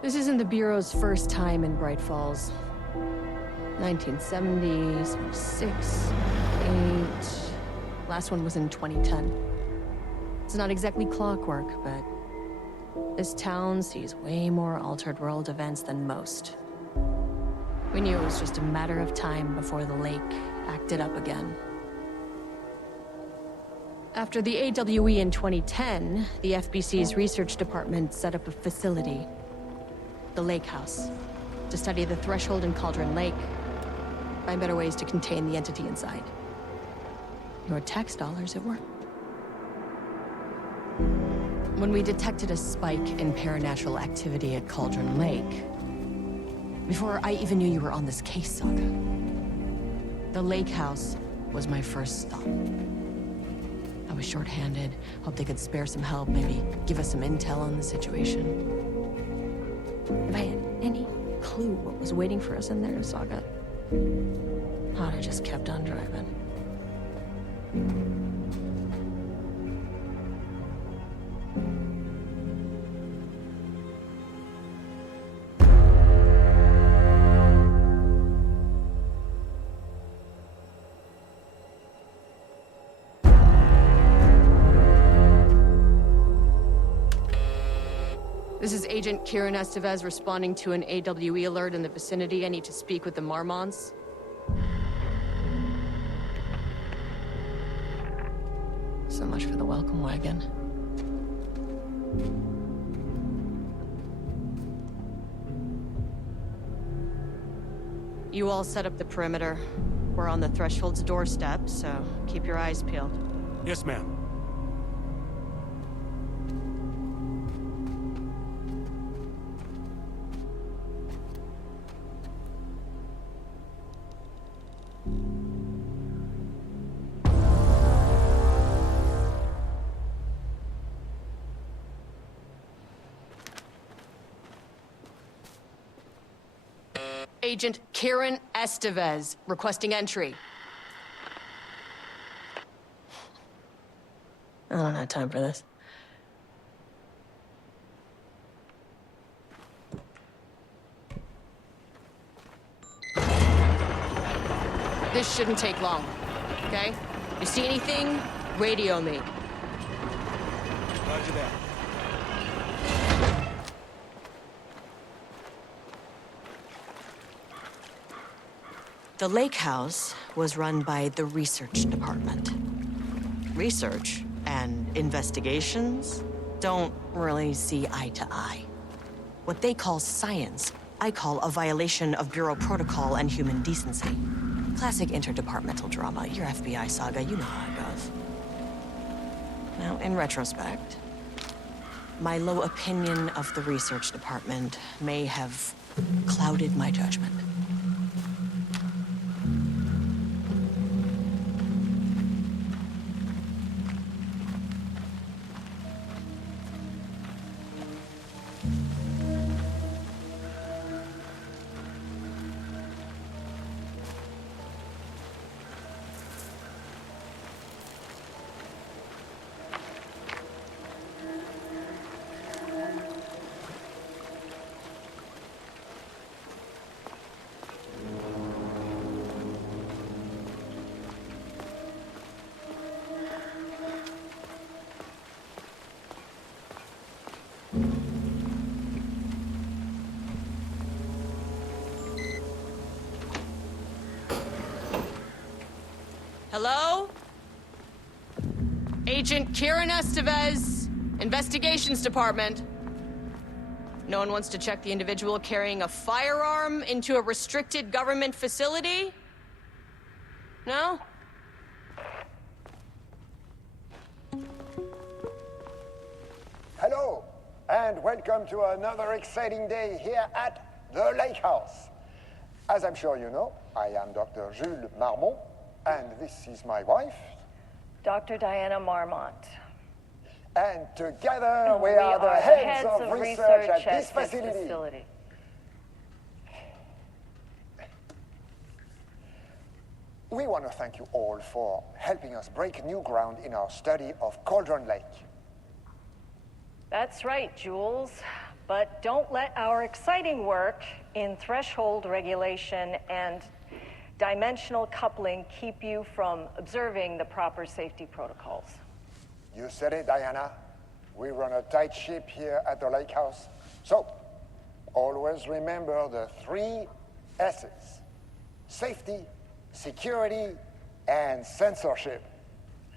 This isn't the Bureau's first time in Bright Falls. 1970, 76, 8... Last one was in 2010. It's not exactly clockwork, but this town sees way more altered world events than most. We knew it was just a matter of time before the lake acted up again. After the AWE in 2010, the FBC's research department set up a facility, the Lake House, to study the threshold in Cauldron Lake, find better ways to contain the entity inside. Your tax dollars at work. When we detected a spike in paranatural activity at Cauldron Lake, before I even knew you were on this case, Saga, the Lake House was my first stop. I was short-handed, hoped they could spare some help, maybe give us some intel on the situation. If I had any clue what was waiting for us in there, Saga, I'd have just kept on driving. This is Agent Kiran Estevez responding to an AWE alert in the vicinity. I need to speak with the Marmonts. So much for the welcome wagon. You all set up the perimeter. We're on the Threshold's doorstep, so keep your eyes peeled. Yes, ma'am. Agent Kiran Estevez, requesting entry. I don't have time for this. This shouldn't take long, okay? You see anything, radio me. Roger that. The Lake House was run by the research department. Research and investigations don't really see eye to eye. What they call science, I call a violation of Bureau protocol and human decency. Classic interdepartmental drama. Your FBI saga, you know how it goes. Now, in retrospect, my low opinion of the research department may have clouded my judgment. Hello? Agent Kiran Estevez, Investigations Department. No one wants to check the individual carrying a firearm into a restricted government facility? No? Hello, and welcome to another exciting day here at the Lake House. As I'm sure you know, I am Dr. Jules Marmont, and this is my wife. Dr. Diana Marmont. And together we are the heads of research at this facility. We want to thank you all for helping us break new ground in our study of Cauldron Lake. That's right, Jules. But don't let our exciting work in threshold regulation and dimensional coupling keep you from observing the proper safety protocols. You said it, Diana. We run a tight ship here at the lake house. So, always remember the 3 S's. Safety, security, and censorship.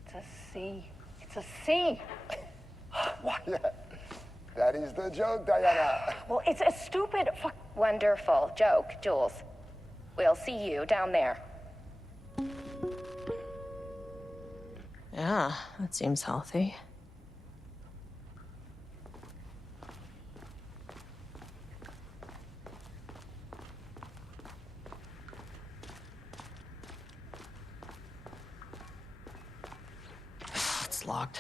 It's a C. It's a C. Why, that is the joke, Diana. Well, it's a stupid Wonderful joke, Jules. We'll see you down there. Yeah, that seems healthy. It's locked.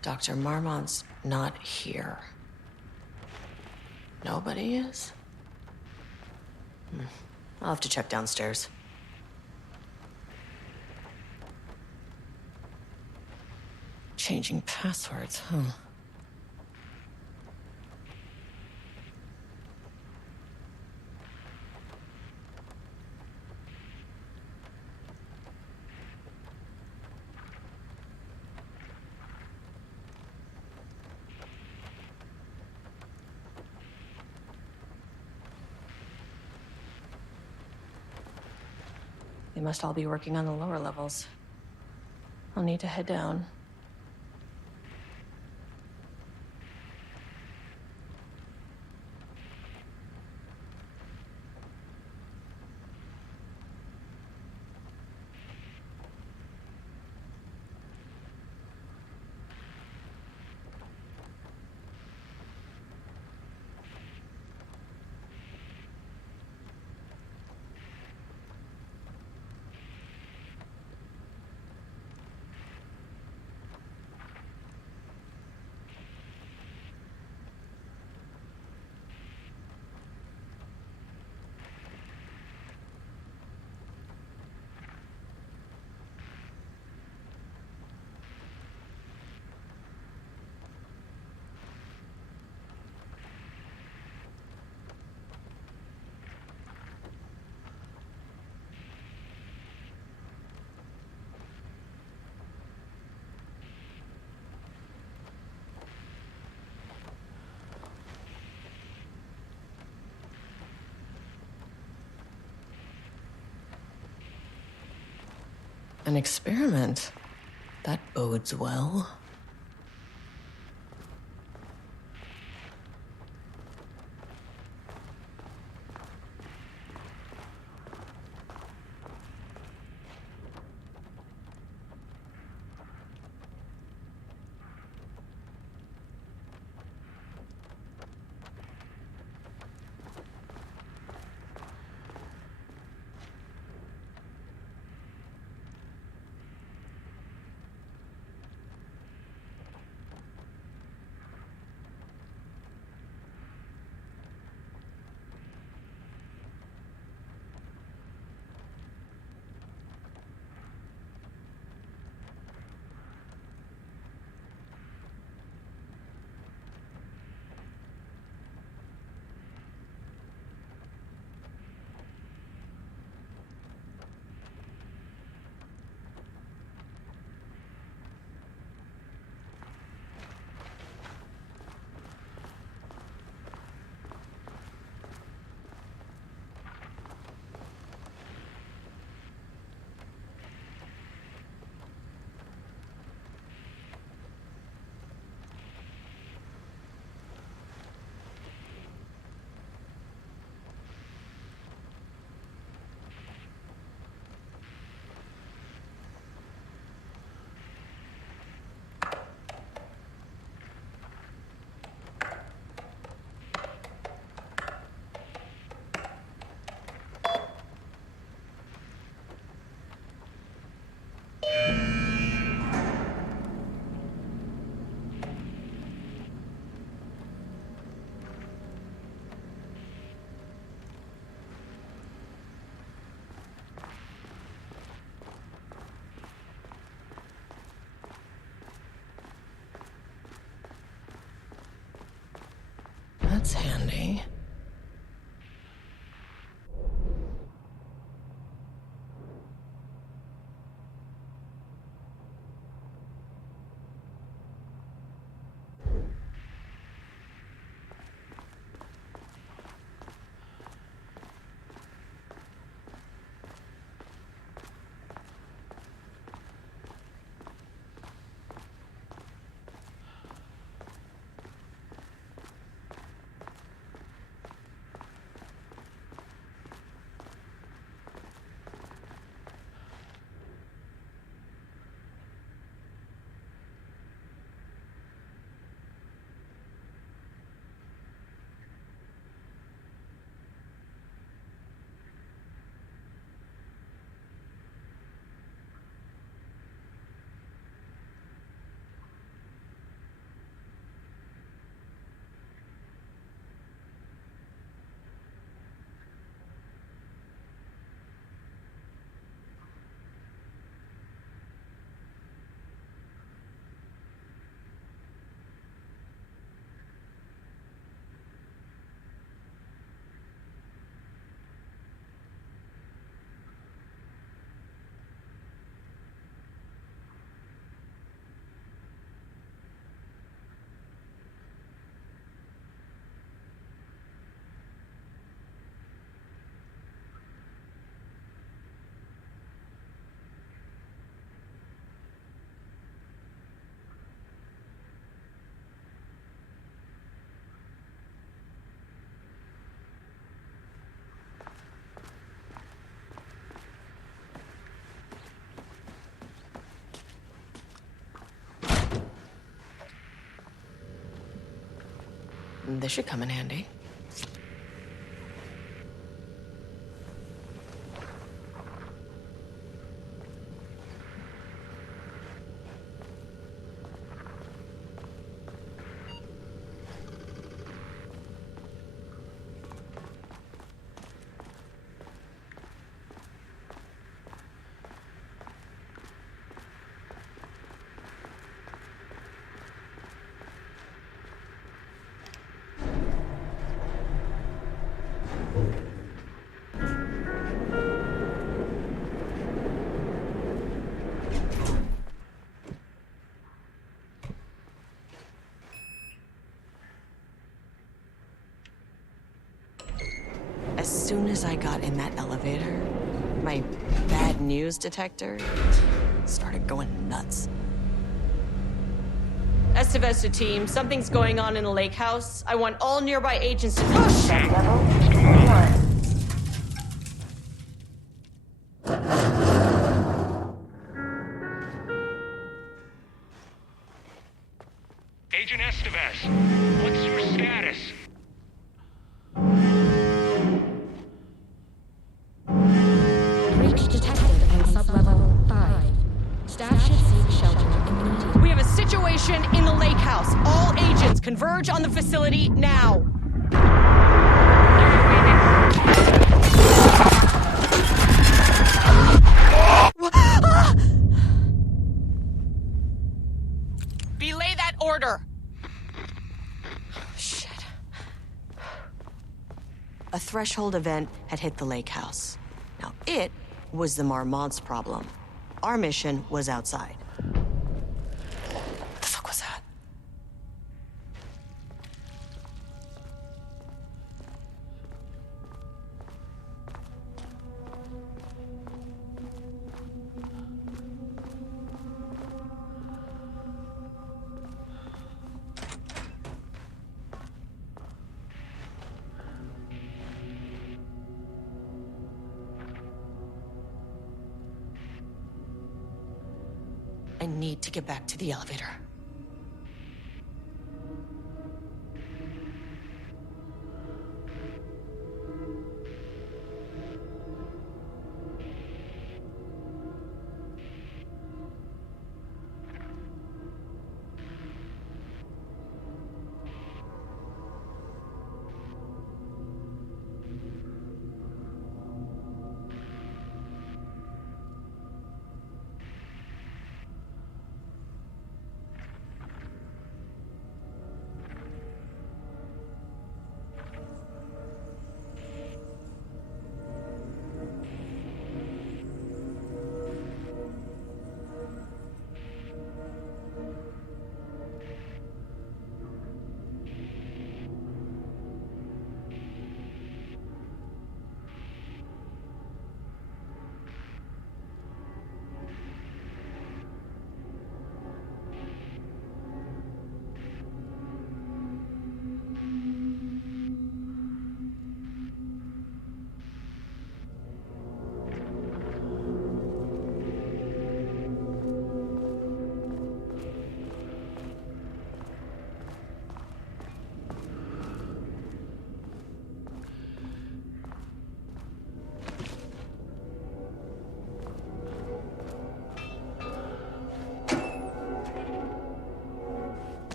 Dr. Marmont's not here. Nobody is? I'll have to check downstairs. Changing passwords, huh? They must all be working on the lower levels. I'll need to head down. An experiment? That bodes well. This should come in handy. As soon as I got in that elevator, my bad news detector started going nuts. Estevez to team, something's going on in the lake house. I want all nearby agents to... Oh, shit! Level 1. Agent Estevez, what's your status? Breach detected in sublevel 5. Staff should seek shelter immediately. We have a situation in the lake house. All agents converge on the facility now. Belay that order. Shit. A threshold event had hit the lake house. Now, it was the Marmont's problem. Our mission was outside. What the fuck was that? I need to get back to the elevator.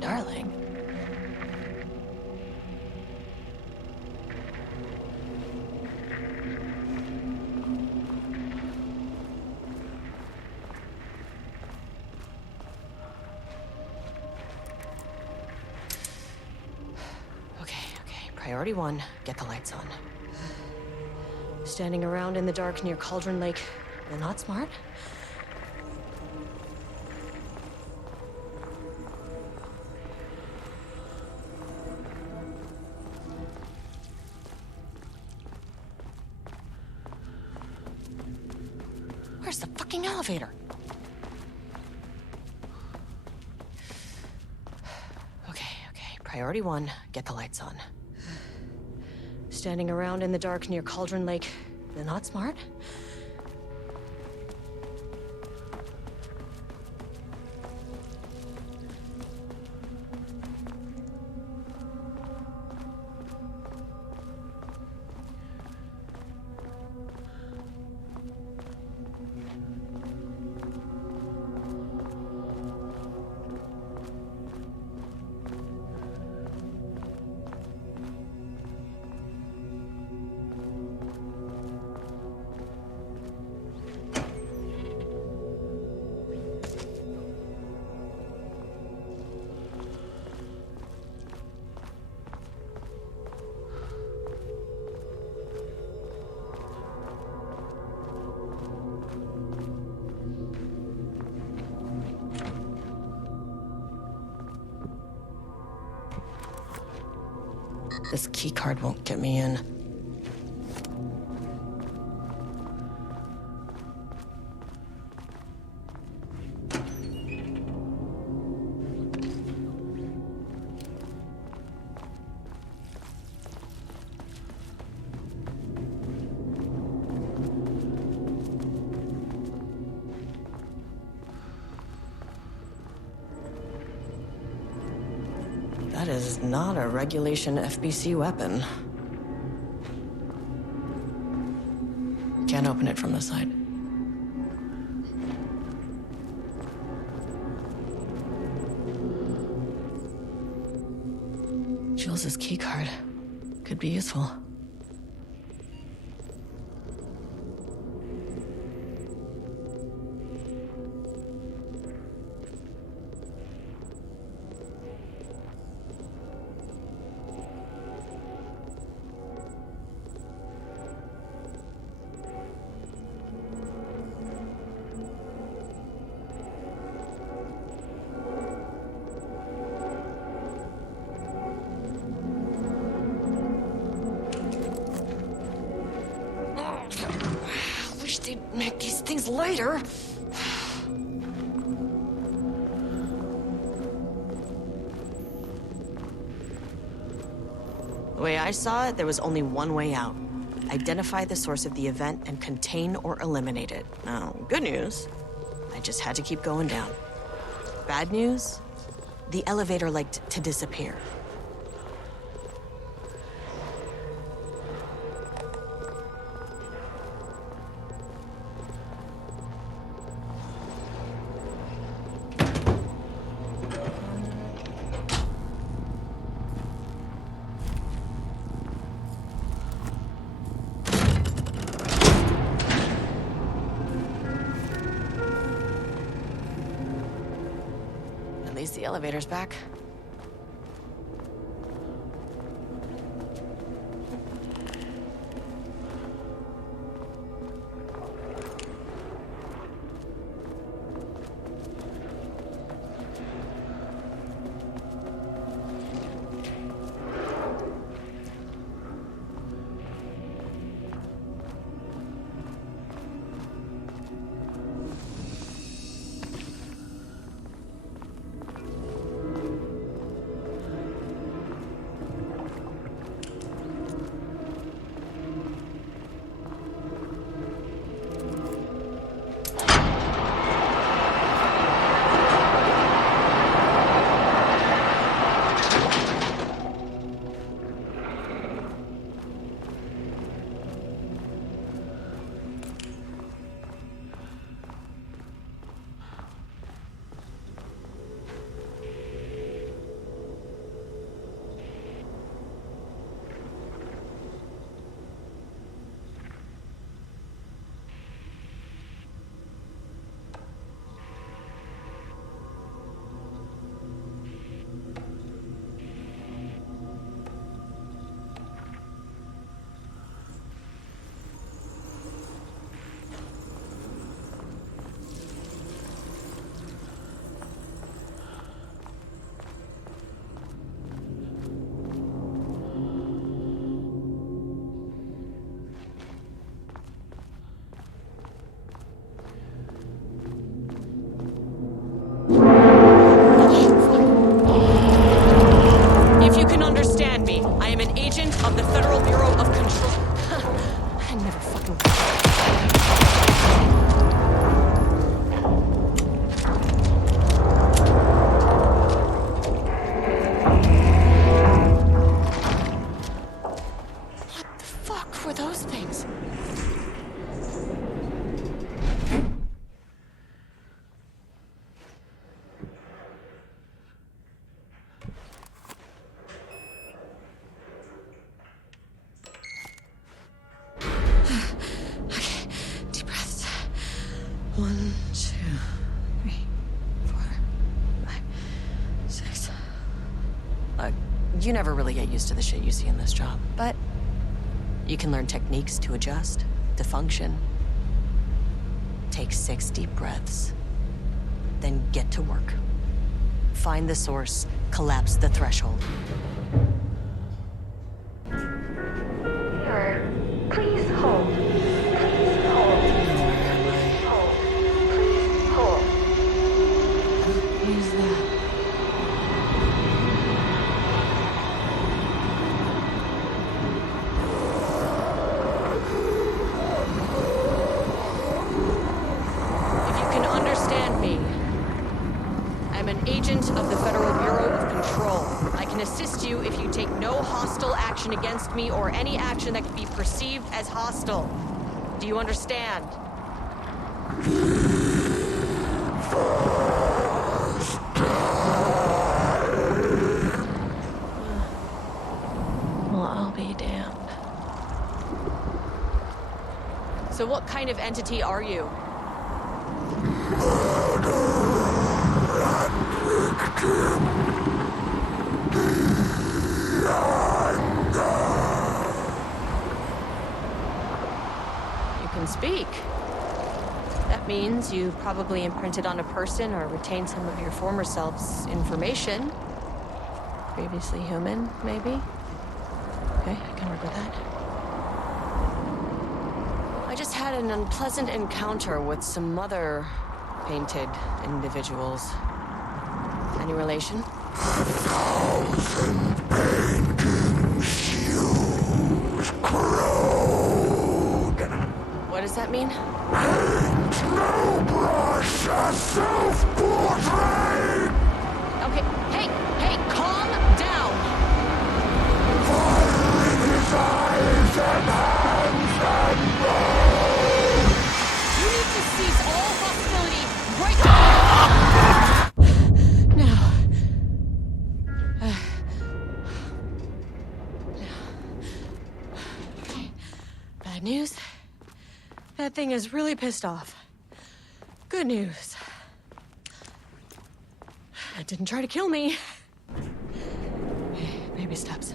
Darling. Okay. Priority 1, get the lights on. Standing around in the dark near Cauldron Lake, not smart. Where's the fucking elevator? Okay. Priority 1, get the lights on. standing around in the dark near Cauldron Lake. Not smart? This keycard won't get me in. That is not a regulation FBC weapon. Can't open it from the side. Jules' keycard could be useful. They'd make these things lighter. The way I saw it, there was only one way out. Identify the source of the event and contain or eliminate it. Now, good news, I just had to keep going down. Bad news, the elevator liked to disappear. At least the elevator's back. You never really get used to the shit you see in this job, but you can learn techniques to adjust, to function. Take 6 deep breaths, then get to work. Find the source, collapse the threshold. Here. Please hold. Please hold. Hold. Please hold. Who's that? If you can understand me, I'm an agent of the Federal Bureau of Control. I can assist you if you take no hostile action against me or any action that can be perceived as hostile. Do you understand? Well, I'll be damned. So what kind of entity are you? You can speak. That means you probably imprinted on a person or retained some of your former self's information. Previously human, maybe? Okay, I can work with that. I just had an unpleasant encounter with some other painted individuals. Any relation? 1,000 paintings used corrode. What does that mean? Paint no brush, a self-portrait. Okay, hey, calm down! Firing his eyes and hands and bones. You need to cease all hostility right now! Bad news. That thing is really pissed off. Good news. It didn't try to kill me. Baby steps.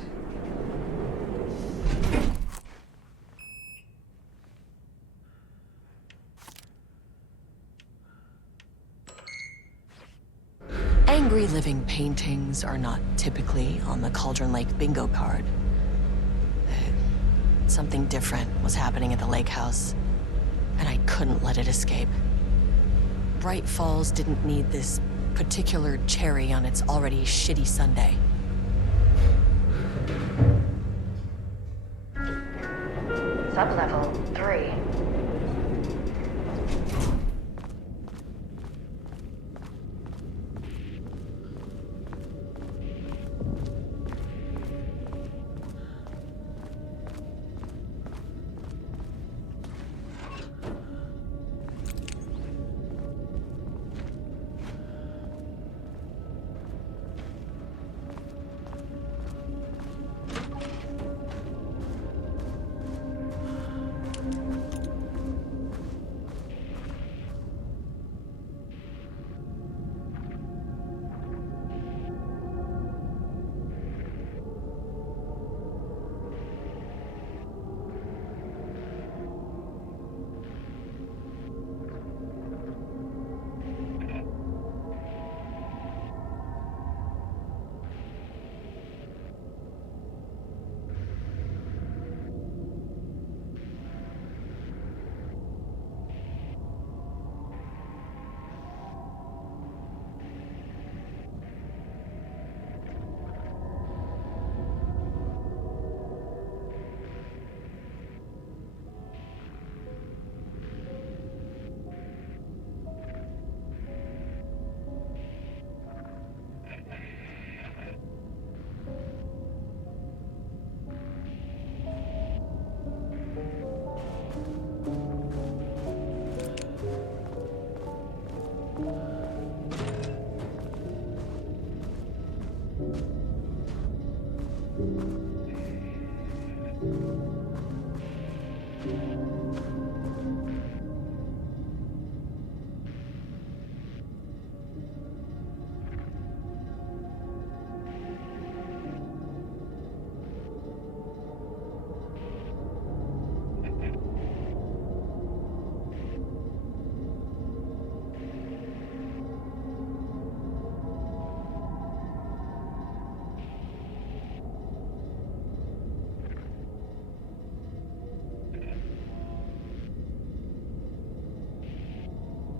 Angry living paintings are not typically on the Cauldron Lake bingo card. Something different was happening at the lake house, and I couldn't let it escape. Bright Falls didn't need this particular cherry on its already shitty sundae. Sublevel 3.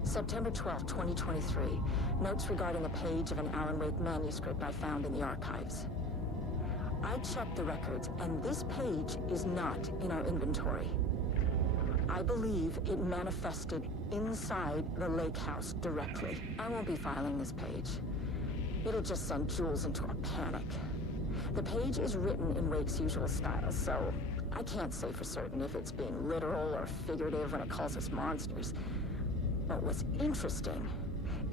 September 12, 2023. Notes regarding a page of an Alan Wake manuscript I found in the archives. I checked the records, and this page is not in our inventory. I believe it manifested inside the lake house directly. I won't be filing this page. It'll just send Jules into a panic. The page is written in Wake's usual style, so I can't say for certain if it's being literal or figurative when it calls us monsters. But what's interesting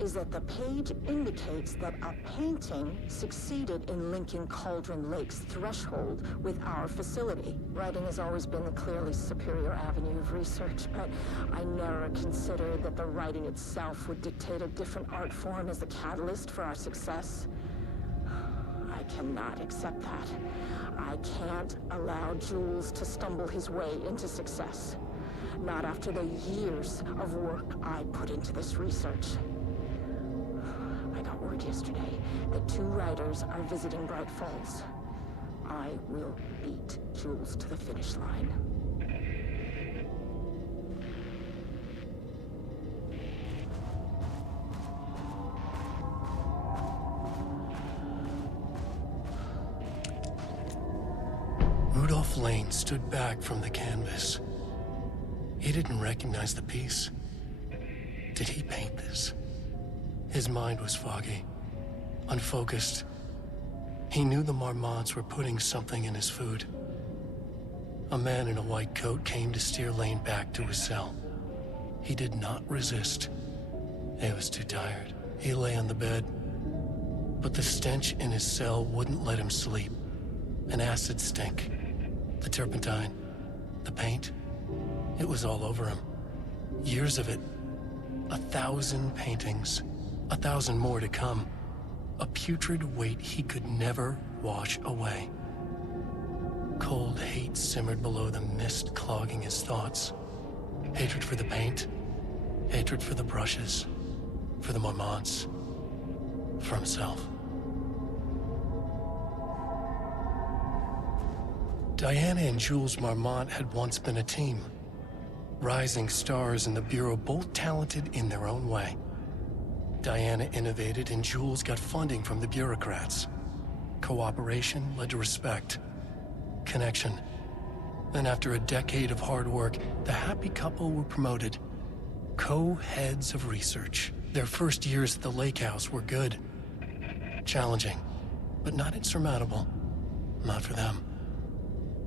is that the page indicates that a painting succeeded in linking Cauldron Lake's threshold with our facility. Writing has always been the clearly superior avenue of research, but I never considered that the writing itself would dictate a different art form as the catalyst for our success. I cannot accept that. I can't allow Jules to stumble his way into success. Not after the years of work I put into this research. I got word yesterday that 2 writers are visiting Bright Falls. I will beat Jules to the finish line. Rudolph Lane stood back from the canvas. He didn't recognize the piece. Did he paint this? His mind was foggy, unfocused. He knew the Marmonts were putting something in his food. A man in a white coat came to steer Lane back to his cell. He did not resist. He was too tired. He lay on the bed, but the stench in his cell wouldn't let him sleep. An acid stink. The turpentine. The paint. It was all over him. Years of it. 1,000 paintings. 1,000 more to come. A putrid weight he could never wash away. Cold hate simmered below the mist clogging his thoughts. Hatred for the paint. Hatred for the brushes. For the Marmonts. For himself. Diana and Jules Marmont had once been a team. Rising stars in the Bureau, both talented in their own way. Diana innovated and Jules got funding from the bureaucrats. Cooperation led to respect. Connection. Then after a decade of hard work, the happy couple were promoted. Co-heads of research. Their first years at the lake house were good. Challenging, but not insurmountable. Not for them.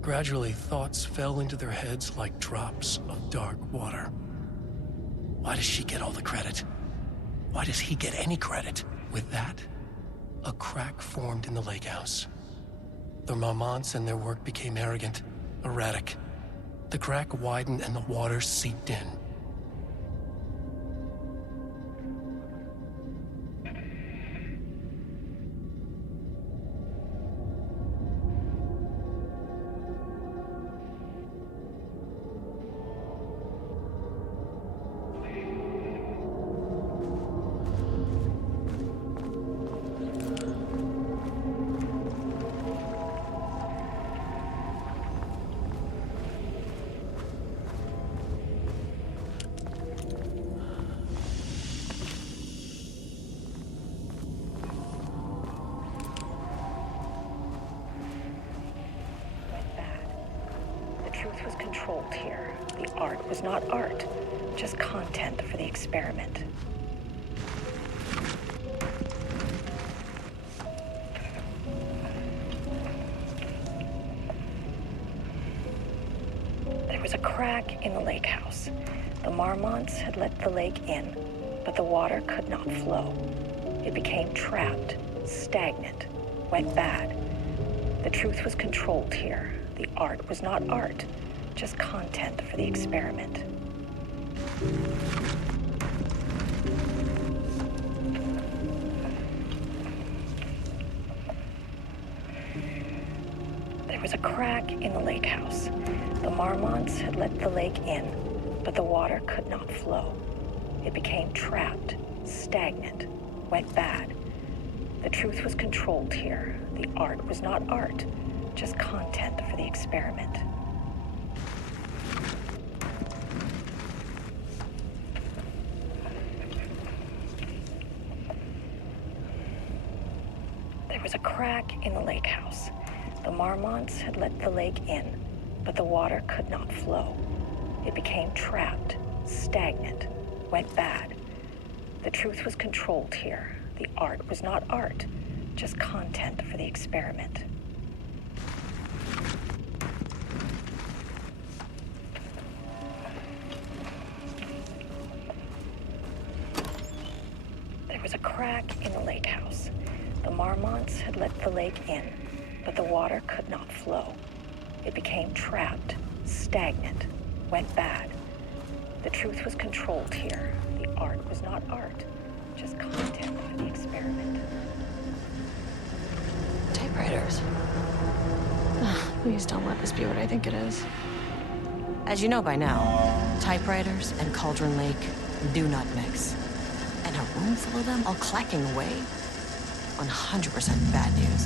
Gradually, thoughts fell into their heads like drops of dark water. Why does she get all the credit? Why does he get any credit? With that, a crack formed in the lake house. The Marmonts and their work became arrogant, erratic. The crack widened and the water seeped in. Was controlled here. The art was not art, just content for the experiment. There was a crack in the lake house. The Marmonts had let the lake in, but the water could not flow. It became trapped, stagnant, went bad. The truth was controlled here. The art was not art, just content for the experiment. There was a crack in the lake house. The Marmonts had let the lake in, but the water could not flow. It became trapped, stagnant, went bad. The truth was controlled here. The art was not art, just content for the experiment. There was a crack in the lake house. The Marmonts had let the lake in, but the water could not flow. It became trapped, stagnant, went bad. The truth was controlled here. The art was not art, just content for the experiment. There was a crack in the lake house. The Marmonts had let the lake in, but the water could not flow. It became trapped, stagnant, went bad. The truth was controlled here. The art was not art, just content for the experiment. Typewriters. Please don't let this be what I think it is. As you know by now, typewriters and Cauldron Lake do not mix. And a room full of them all clacking away? 100% bad news.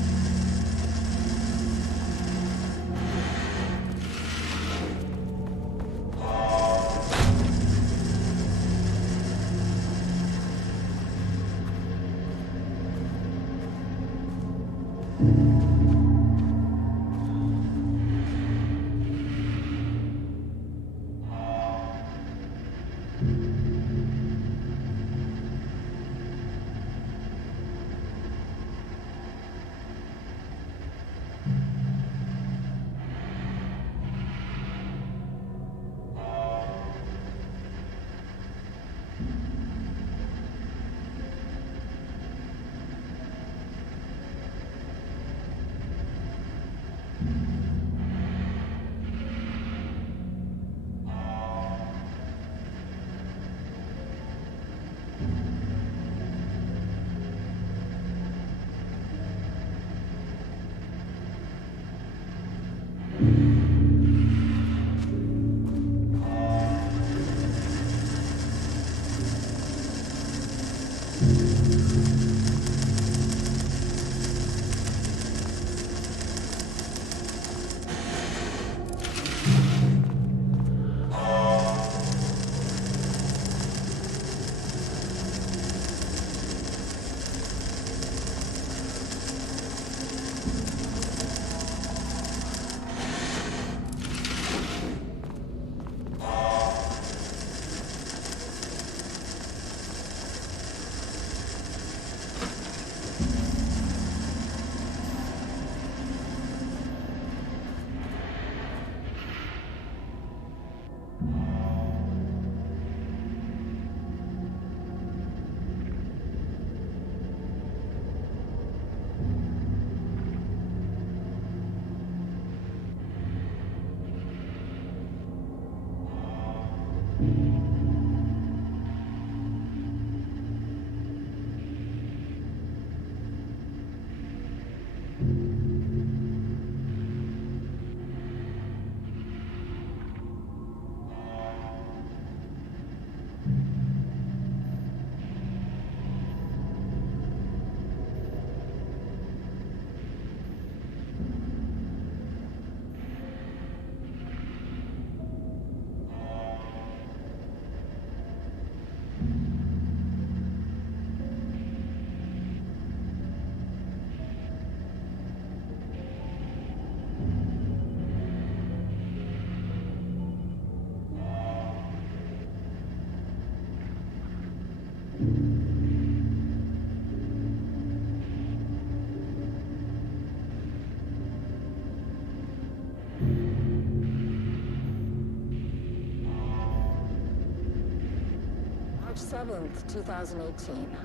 March 7th, 2018.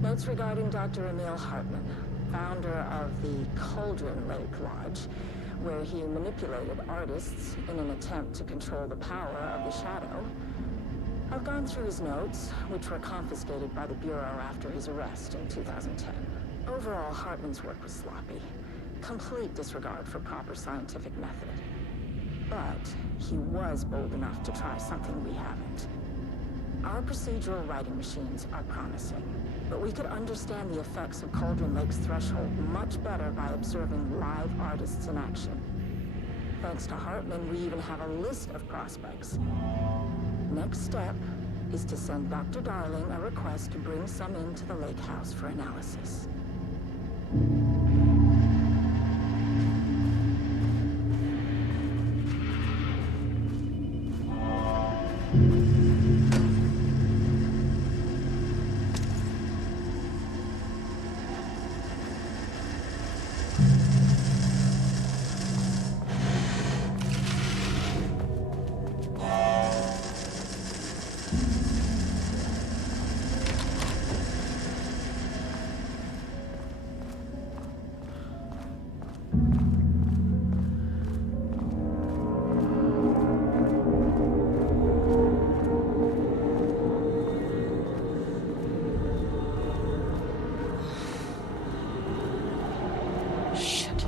Notes regarding Dr. Emil Hartman, founder of the Cauldron Lake Lodge, where he manipulated artists in an attempt to control the power of the Shadow. I've gone through his notes, which were confiscated by the Bureau after his arrest in 2010. Overall, Hartman's work was sloppy. Complete disregard for proper scientific method. But he was bold enough to try something we haven't. Our procedural writing machines are promising, but we could understand the effects of Cauldron Lake's threshold much better by observing live artists in action. Thanks to Hartman, we even have a list of prospects. Next step is to send Dr. Darling a request to bring some into the lake house for analysis. Shit.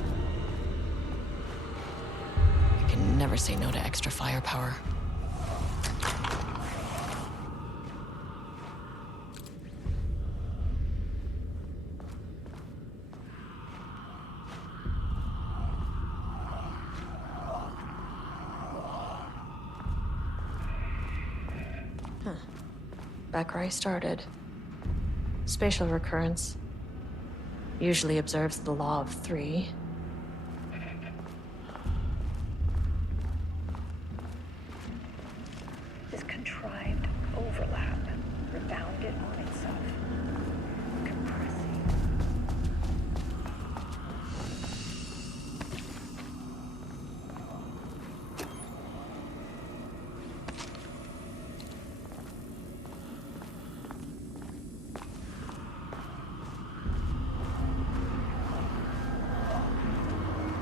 I can never say no to extra firepower. Back where I started. Spatial recurrence. Usually observes the law of three. This contrived overlap rebounded on itself, compressing.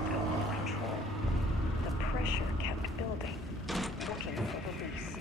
Out of control. The pressure kept building, looking for release.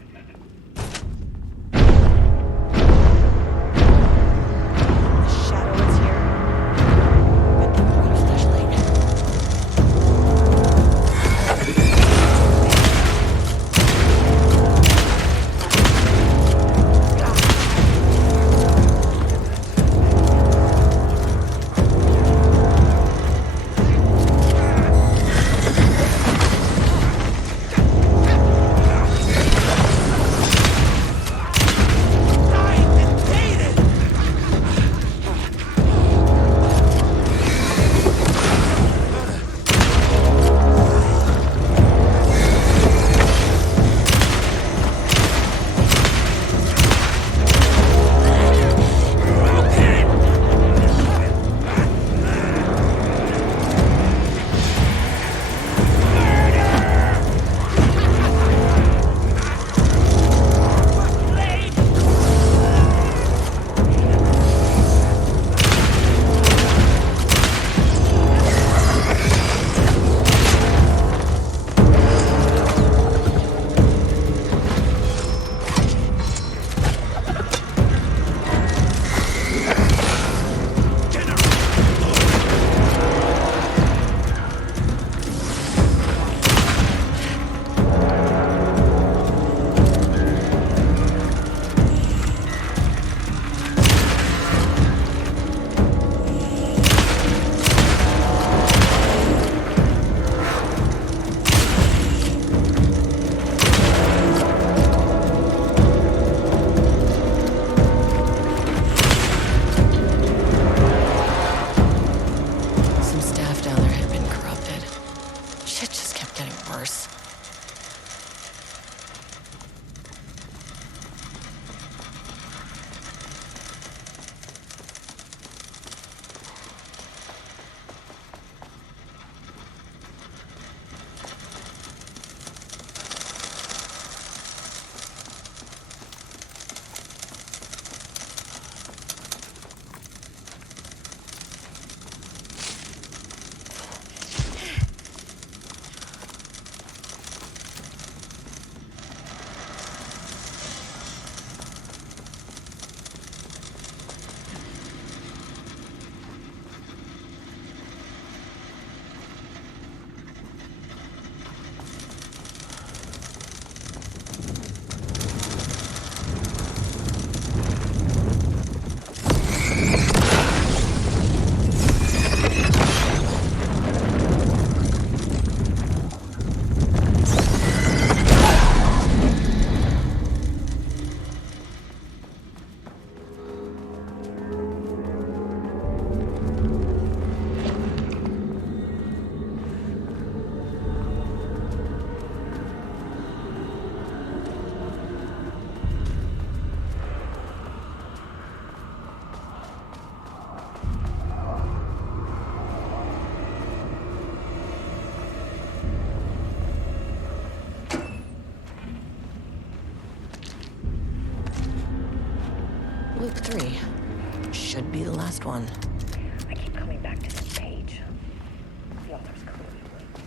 Luke 3. Should be the last one. I keep coming back to this page. The author's clearly linked.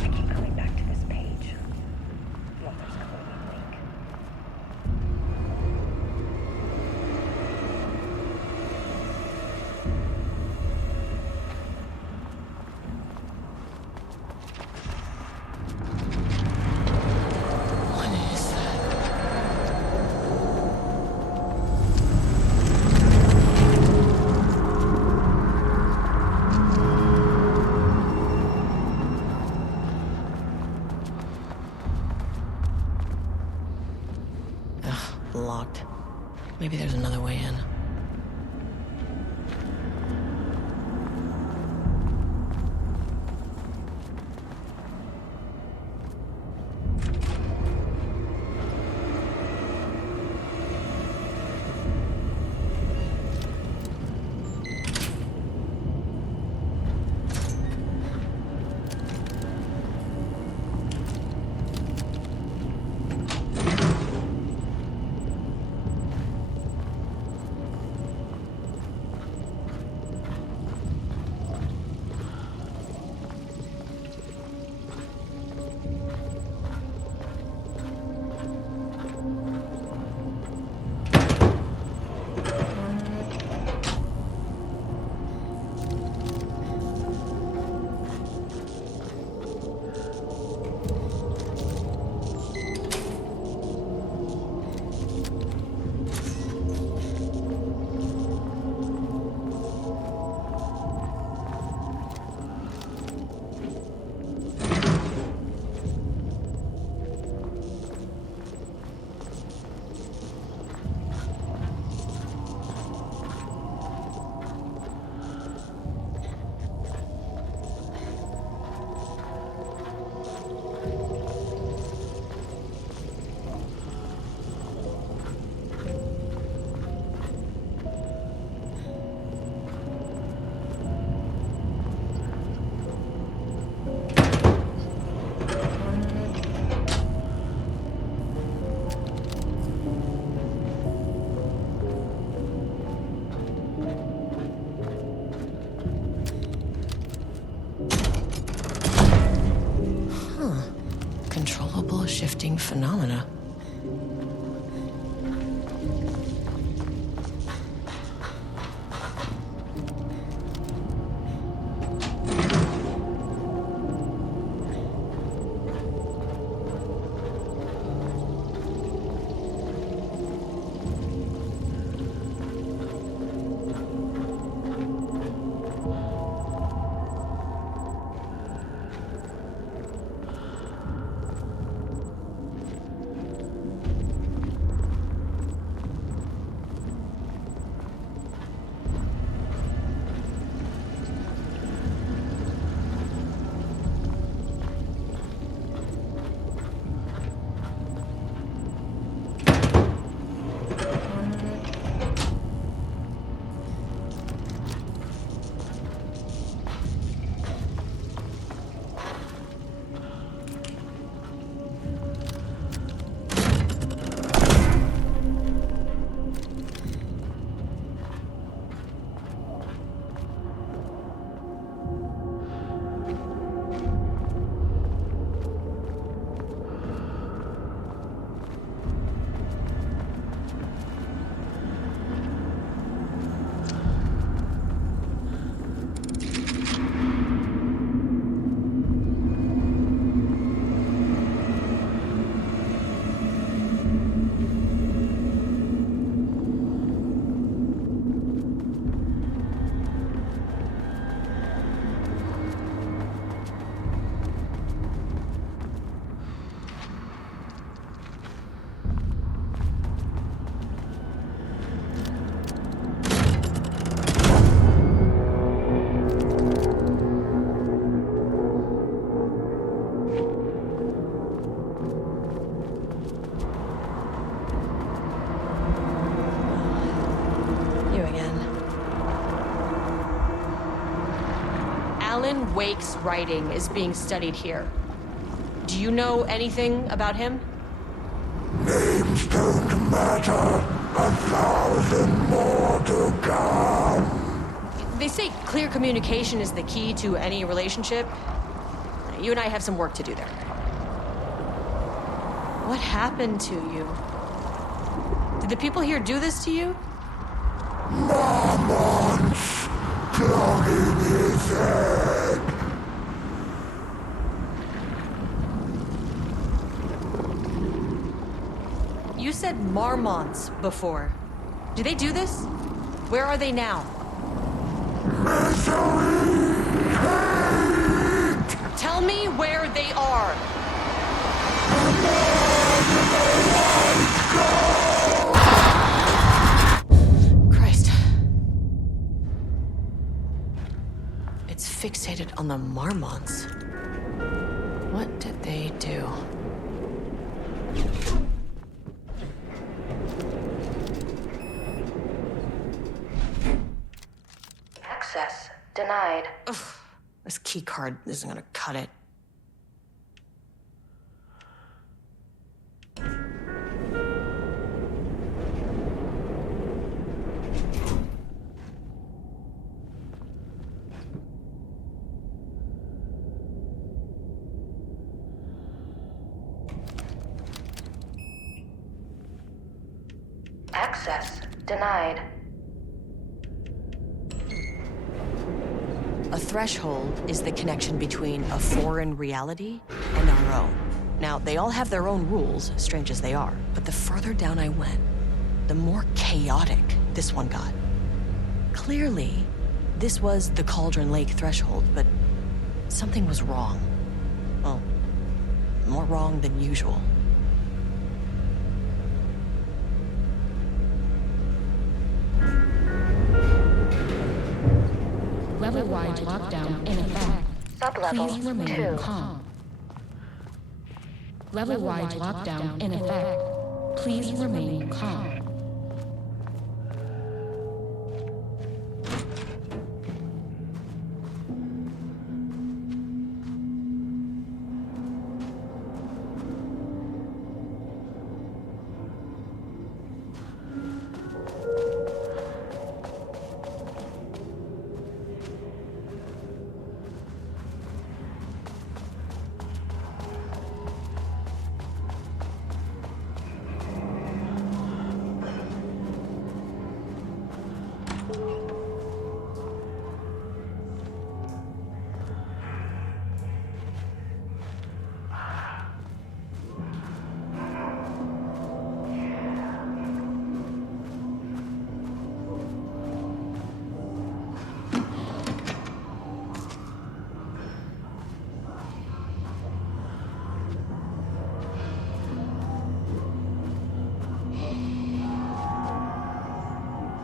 I keep coming back to this page. The author's clearly linked. What is that? Ugh, locked. Maybe there's another way in. Controllable shifting phenomena. Wake's writing is being studied here. Do you know anything about him? Names don't matter. 1,000 more to come. They say clear communication is the key to any relationship. You and I have some work to do there. What happened to you? Did the people here do this to you? Marmont's clogging his head. You said Marmonts before. Do they do this? Where are they now? Misery, hate. Tell me where they are. Christ. It's fixated on the Marmonts. What did they do? Access denied. Ugh, this key card isn't gonna cut it. Access denied. A threshold is the connection between a foreign reality and our own. Now, they all have their own rules, strange as they are, but the further down I went, the more chaotic this one got. Clearly, this was the Cauldron Lake threshold, but something was wrong. Well, more wrong than usual. Level-wide lockdown in effect. Sublevel Please remain 2. calm. Level-wide lockdown in effect. Please remain calm.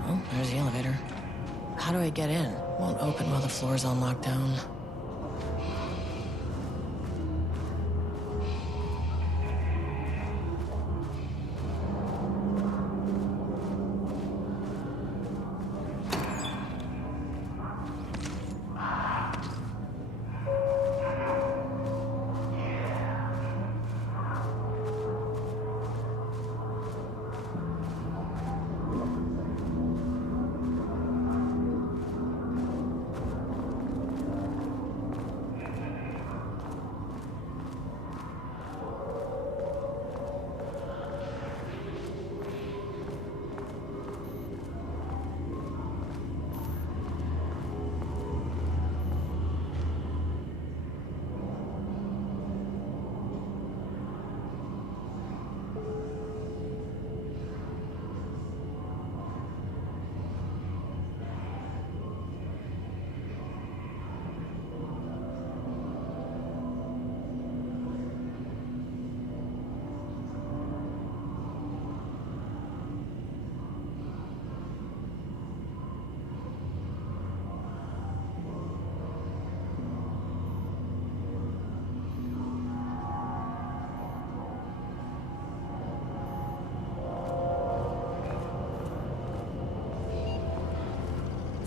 Oh, there's the elevator. How do I get in? Won't open while the floor's on lockdown.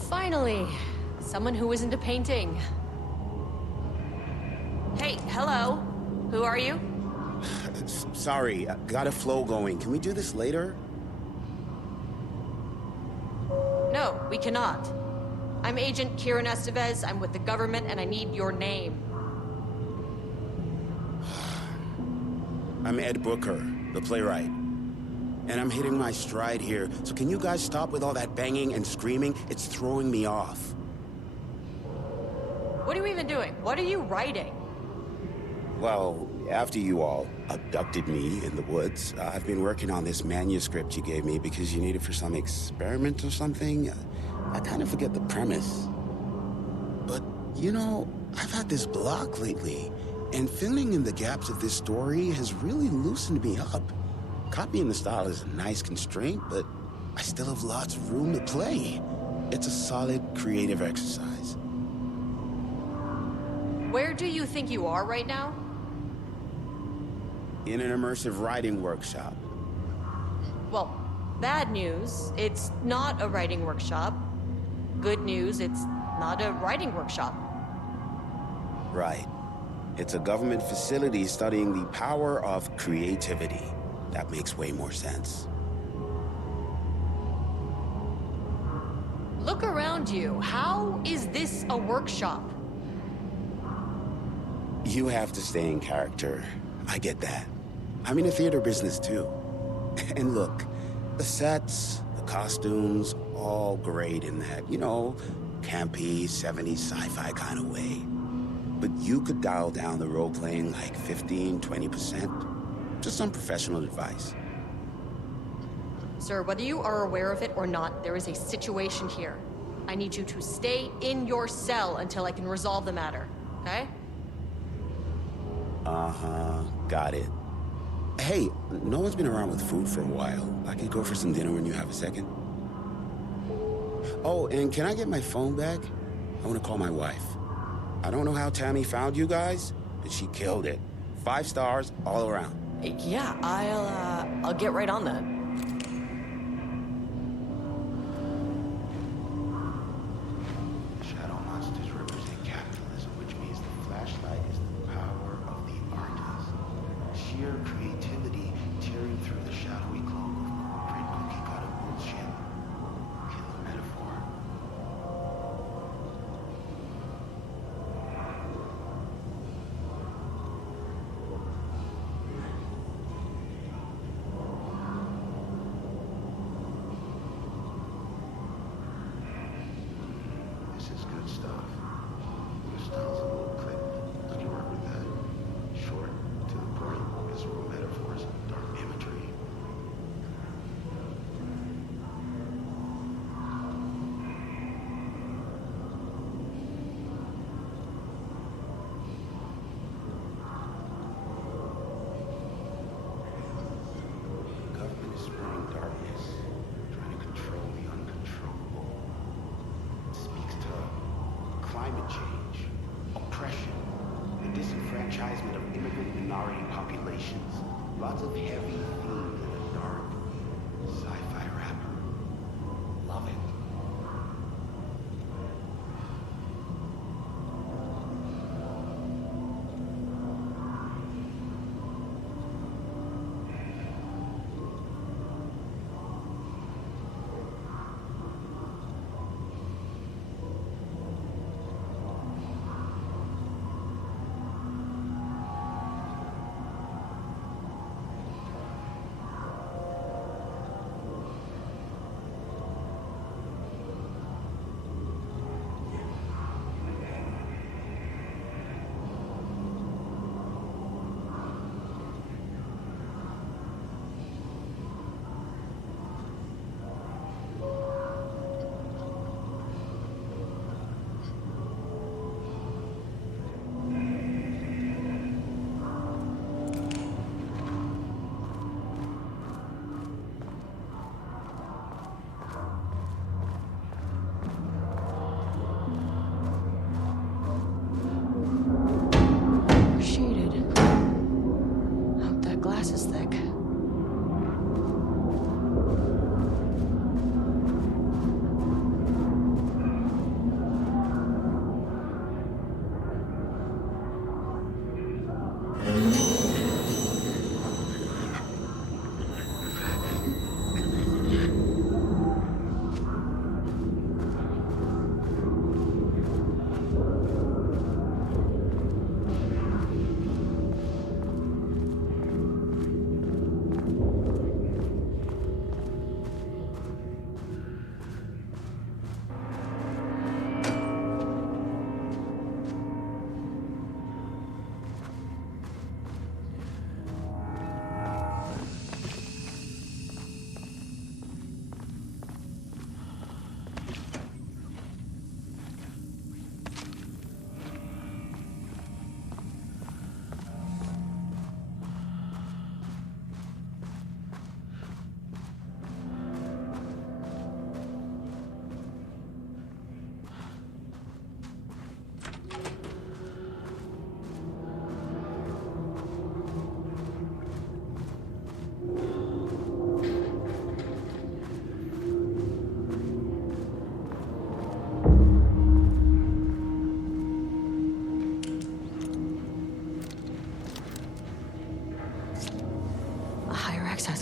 Finally, someone who isn't a painting. hello. Who are you? Sorry, got a flow going. Can we do this later? No, we cannot. I'm Agent Kiran Estevez. I'm with the government, and I need your name. I'm Ed Booker, the playwright. And I'm hitting my stride here, so can you guys stop with all that banging and screaming? It's throwing me off. What are you even doing? What are you writing? Well, after you all abducted me in the woods, I've been working on this manuscript you gave me because you need it for some experiment or something. I kind of forget the premise. But, you know, I've had this block lately, and filling in the gaps of this story has really loosened me up. Copying the style is a nice constraint, but I still have lots of room to play. It's a solid creative exercise. Where do you think you are right now? In an immersive writing workshop. Well, bad news, it's not a writing workshop. Good news, it's not a writing workshop. Right. It's a government facility studying the power of creativity. That makes way more sense. Look around you. How is this a workshop? You have to stay in character. I get that. I'm in the theater business too. And look, the sets, the costumes, all great in that, you know, campy, 70s sci-fi kind of way. But you could dial down the role-playing like 15, 20%. Just some professional advice. Sir, whether you are aware of it or not, there is a situation here. I need you to stay in your cell until I can resolve the matter, okay? Uh-huh, got it. Hey, no one's been around with food for a while. I could go for some dinner when you have a second. Oh, and can I get my phone back? I want to call my wife. I don't know how Tammy found you guys, but she killed it. 5 stars all around. Yeah, I'll get right on that. Shadow monsters represent capitalism, which means the flashlight is the power of the artist. Sheer creativity tearing through the shadowy cloak of corporate cookie-cutter bullshit. Killer metaphor. This is good stuff. Your style's a little clipped. Could you work with that? Short, to the point, visceral metaphors, dark imagery. The government is spreading darkness, trying to control the uncontrollable. It speaks to climate change, oppression, the disenfranchisement of immigrant minority populations. Lots of heavy themes in a dark sci-fi wrapper. Love it.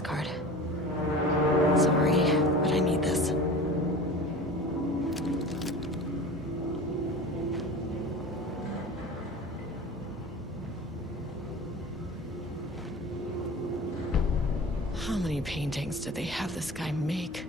card. Sorry, but I need this. How many paintings did they have this guy make?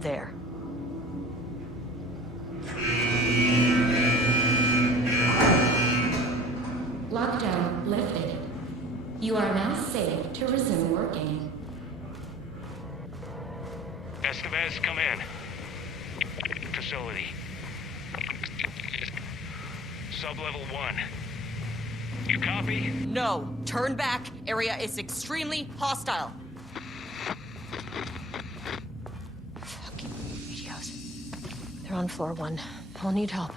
There. Lockdown lifted. You are now safe to resume working. Estevez, come in. Facility. Sub-level 1. You copy? No, turn back. Area is extremely hostile. Fucking radios. They're on floor 1. I'll need help.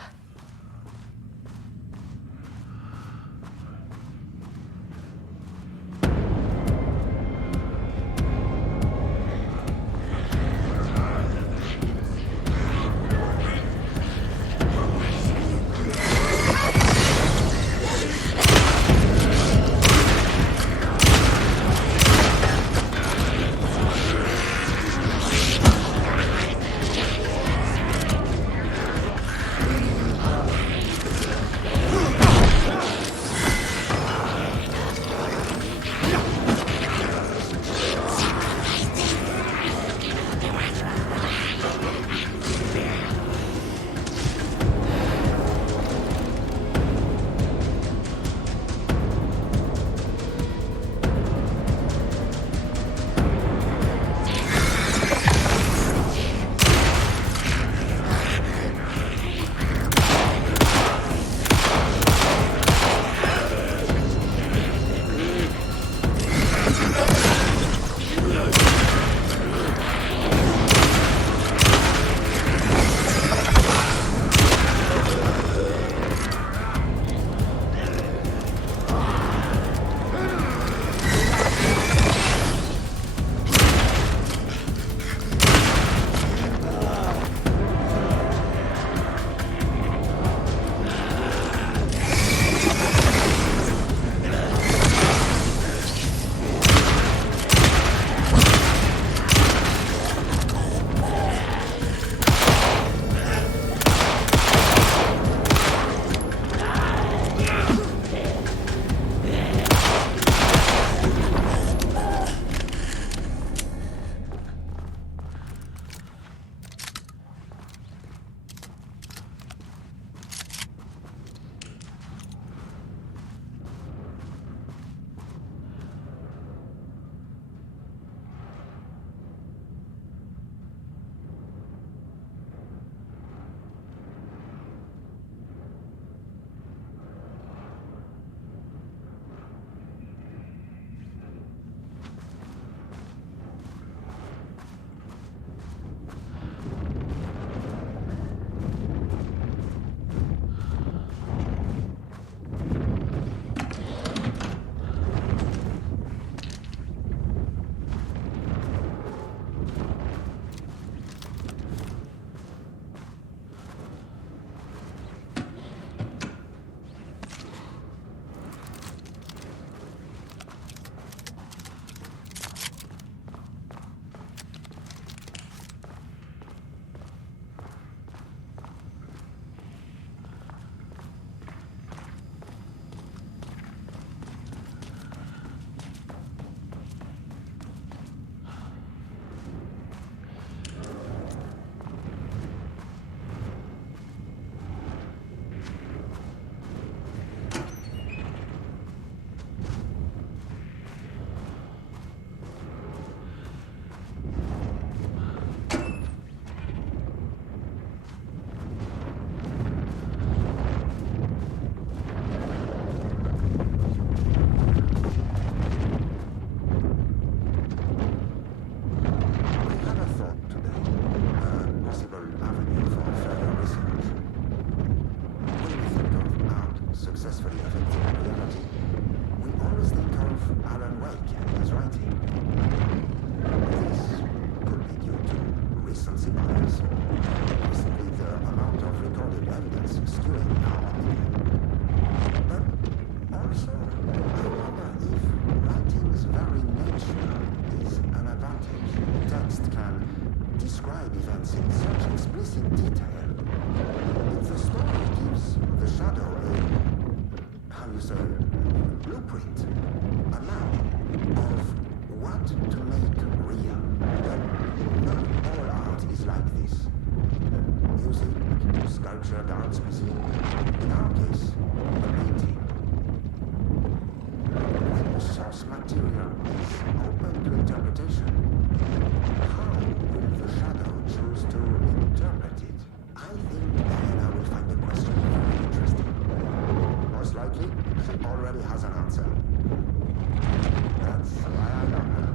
describe events in such explicit detail. If the story gives the shadow a, how you say, blueprint, a map of what to make real. But not all art is like this. Music, sculpture, dance, cuisine. In our case, a painting. When the source material is open to interpretation, how will the shadow choose to interpret it? I think Diana will find the question very interesting. Most likely, she already has an answer. That's why I love her.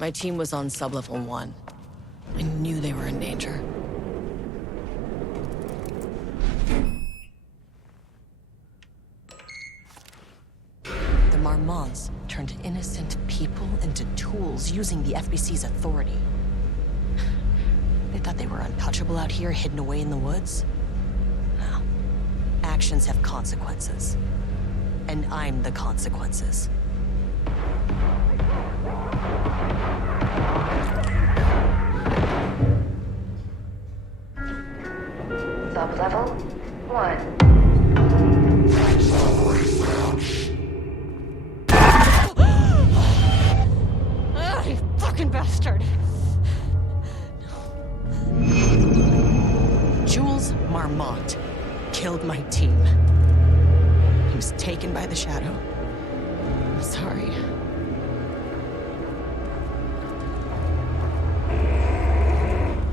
My team was on sublevel 1. I knew they were in danger. The Marmonts turned innocent people into tools using the FBC's authority. They thought they were untouchable out here, hidden away in the woods? No. Actions have consequences. And I'm the consequences. Sub-level 1. Ah, you fucking bastard! Jules Marmont killed my team. He was taken by the Shadow. I'm sorry.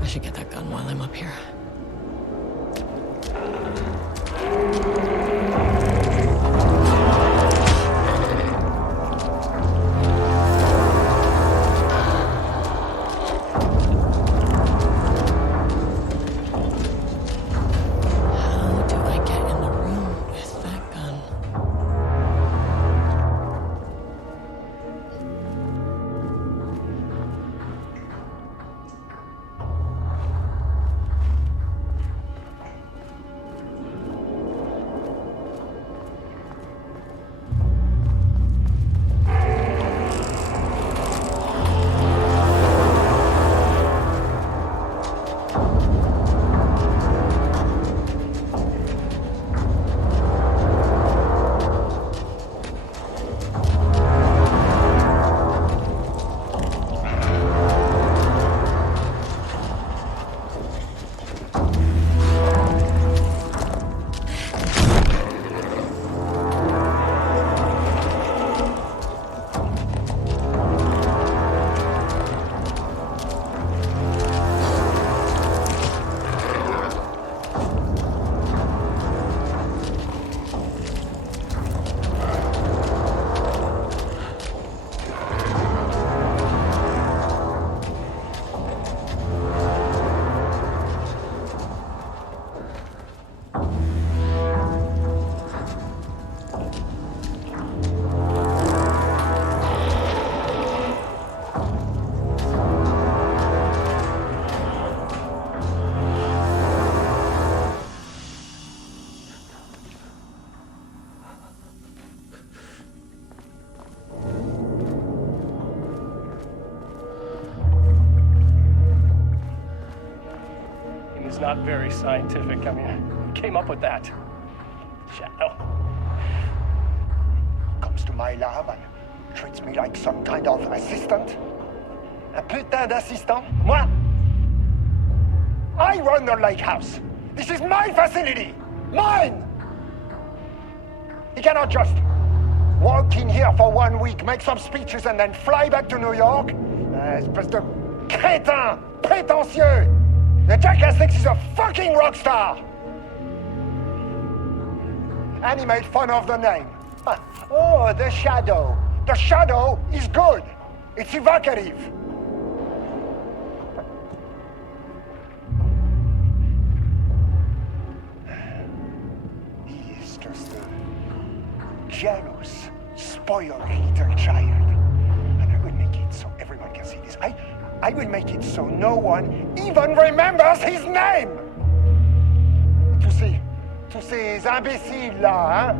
I should get that gun while I'm up here. How do I get in the room with that gun? It's not very scientific. I mean, who came up with that? Shadow. Comes to my lab and treats me like some kind of assistant. Un putain d'assistant? Moi? I run the lake house. This is my facility. Mine! He cannot just walk in here for 1 week, make some speeches, and then fly back to New York. Espèce de crétin, prétentieux. The jackass thinks he's a fucking rock star. And he made fun of the name. Oh, the Shadow. The Shadow is good. It's evocative. He is just a jealous, spoiled little child. And I will make it so everyone can see this. I will make it so no one even remembers his name. Tous ces imbéciles là, hein?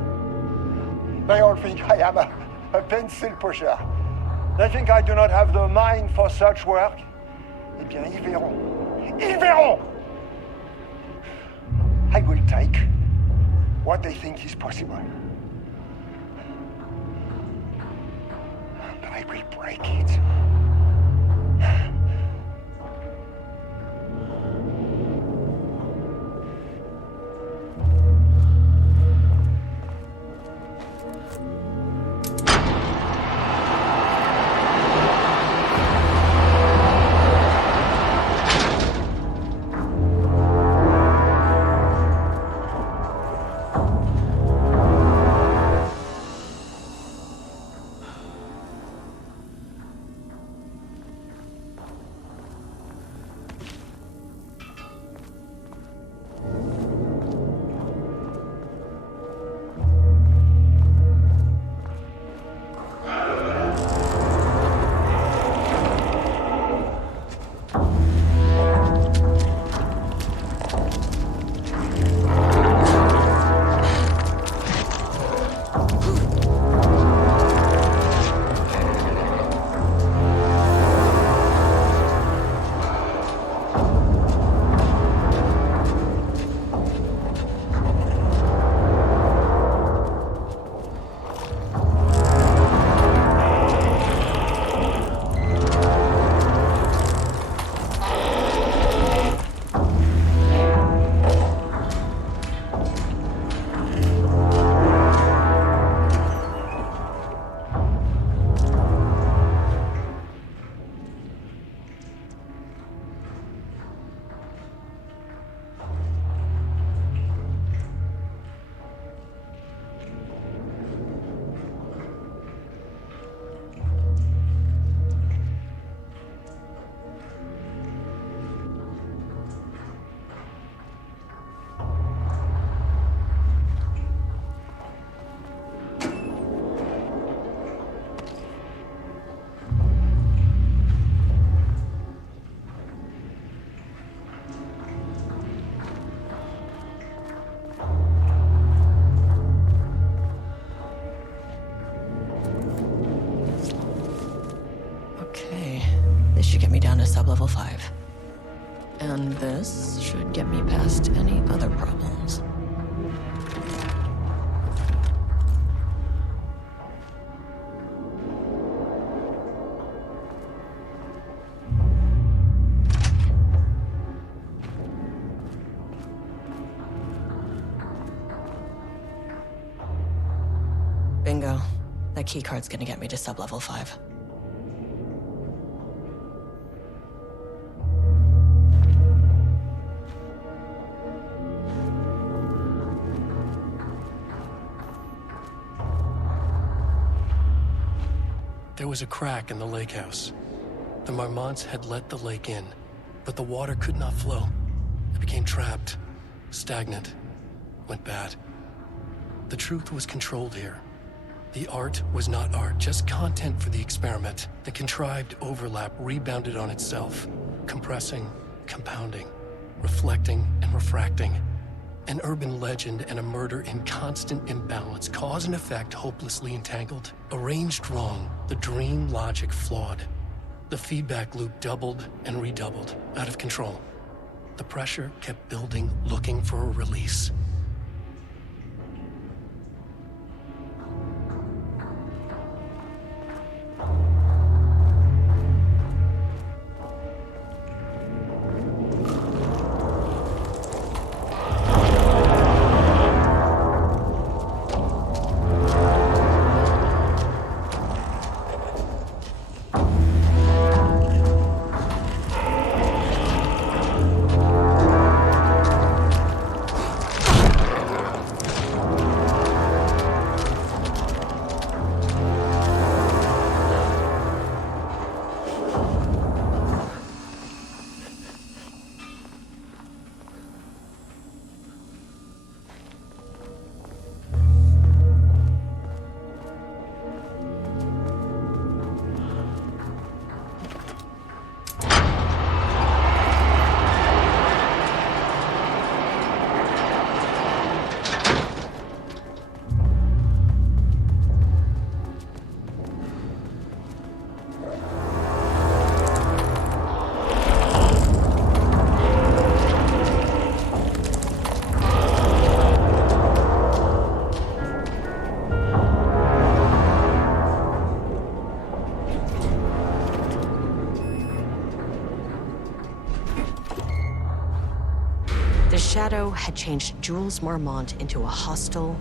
They all think I am a pencil pusher. They think I do not have the mind for such work. Eh bien, ils verront. Ils verront! I will take what they think is possible. But I will break it. should get me down to sub-level 5. And this should get me past any other problems. Bingo. That keycard's gonna get me to sub-level 5. There was a crack in the lake house. The Marmonts had let the lake in, but the water could not flow. It became trapped, stagnant, went bad. The truth was controlled here. The art was not art, just content for the experiment. The contrived overlap rebounded on itself, compressing, compounding, reflecting and refracting. An urban legend and a murder in constant imbalance, cause and effect hopelessly entangled. Arranged wrong, the dream logic flawed. The feedback loop doubled and redoubled, out of control. The pressure kept building, looking for a release. The Shadow had changed Jules Marmont into a hostile,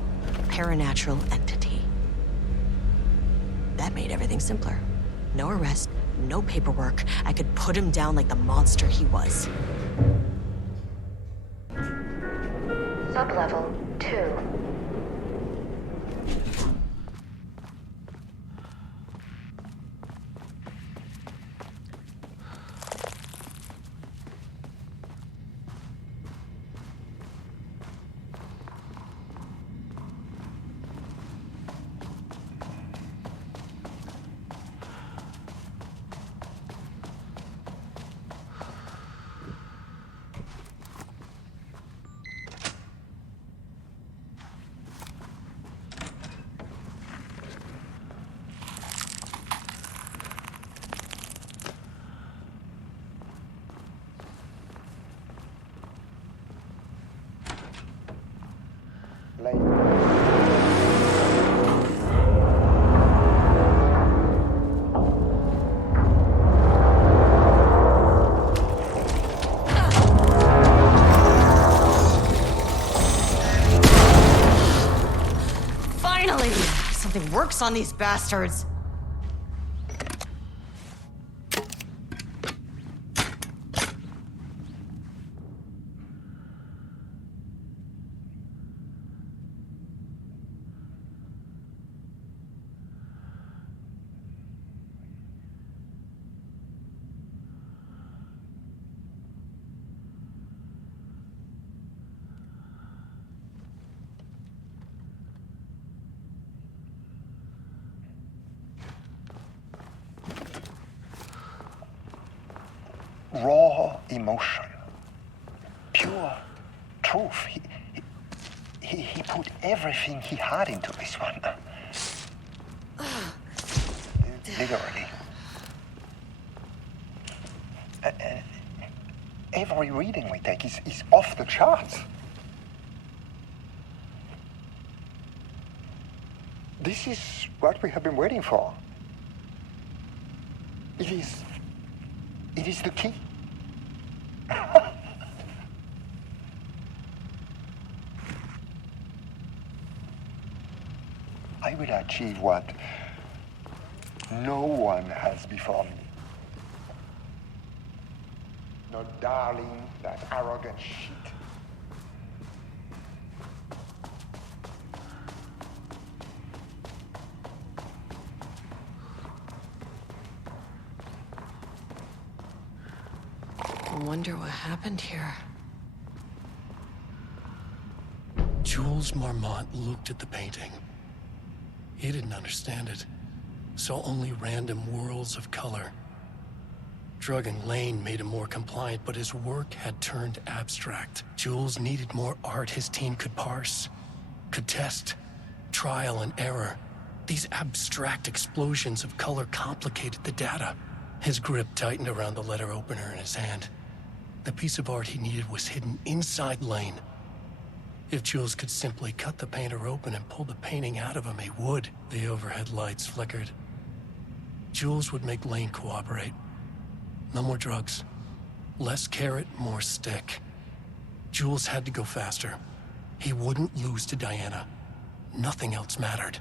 paranatural entity. That made everything simpler. No arrest, no paperwork. I could put him down like the monster he was. Sublevel 2. Finally! Something works on these bastards! Raw emotion, pure truth. He put everything he had into this one. Literally. every reading we take is off the charts. This is what we have been waiting for. It is the key. I will achieve what no one has before me. No darling, that arrogant shit. I wonder what happened here. Jules Marmont looked at the painting. He didn't understand it. Saw only random whirls of color. Drugging Lane made him more compliant, but his work had turned abstract. Jules needed more art his team could parse, could test, trial and error. These abstract explosions of color complicated the data. His grip tightened around the letter opener in his hand. The piece of art he needed was hidden inside Lane. If Jules could simply cut the painter open and pull the painting out of him, he would. The overhead lights flickered. Jules would make Lane cooperate. No more drugs. Less carrot, more stick. Jules had to go faster. He wouldn't lose to Diana. Nothing else mattered.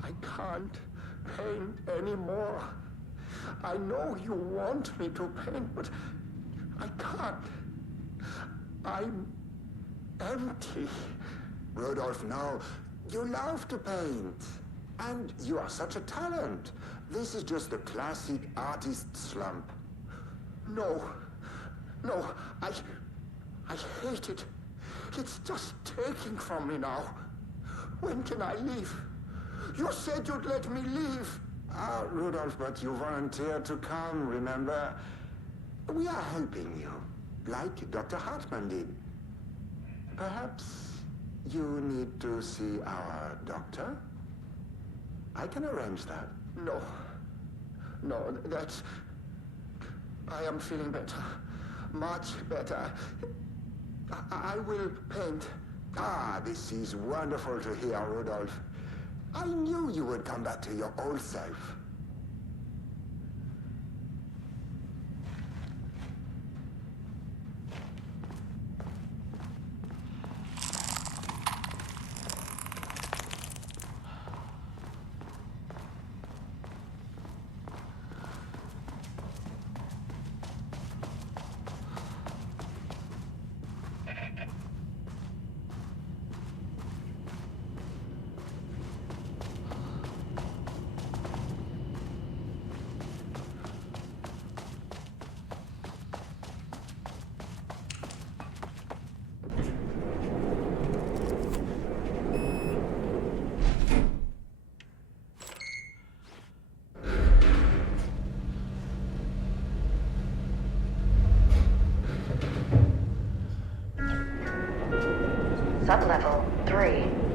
I can't paint anymore. I know you want me to paint, but I can't. I'm empty. Rudolph, now, you love to paint. And you are such a talent. This is just the classic artist slump. No, I hate it. It's just taking from me now. When can I leave? You said you'd let me leave. Ah, Rudolph, but you volunteered to come, remember? We are helping you, like Dr. Hartman did. Perhaps you need to see our doctor? I can arrange that. No, that's... I am feeling better. Much better. I will paint. Ah, this is wonderful to hear, Rudolph. I knew you would come back to your old self. Sublevel 3.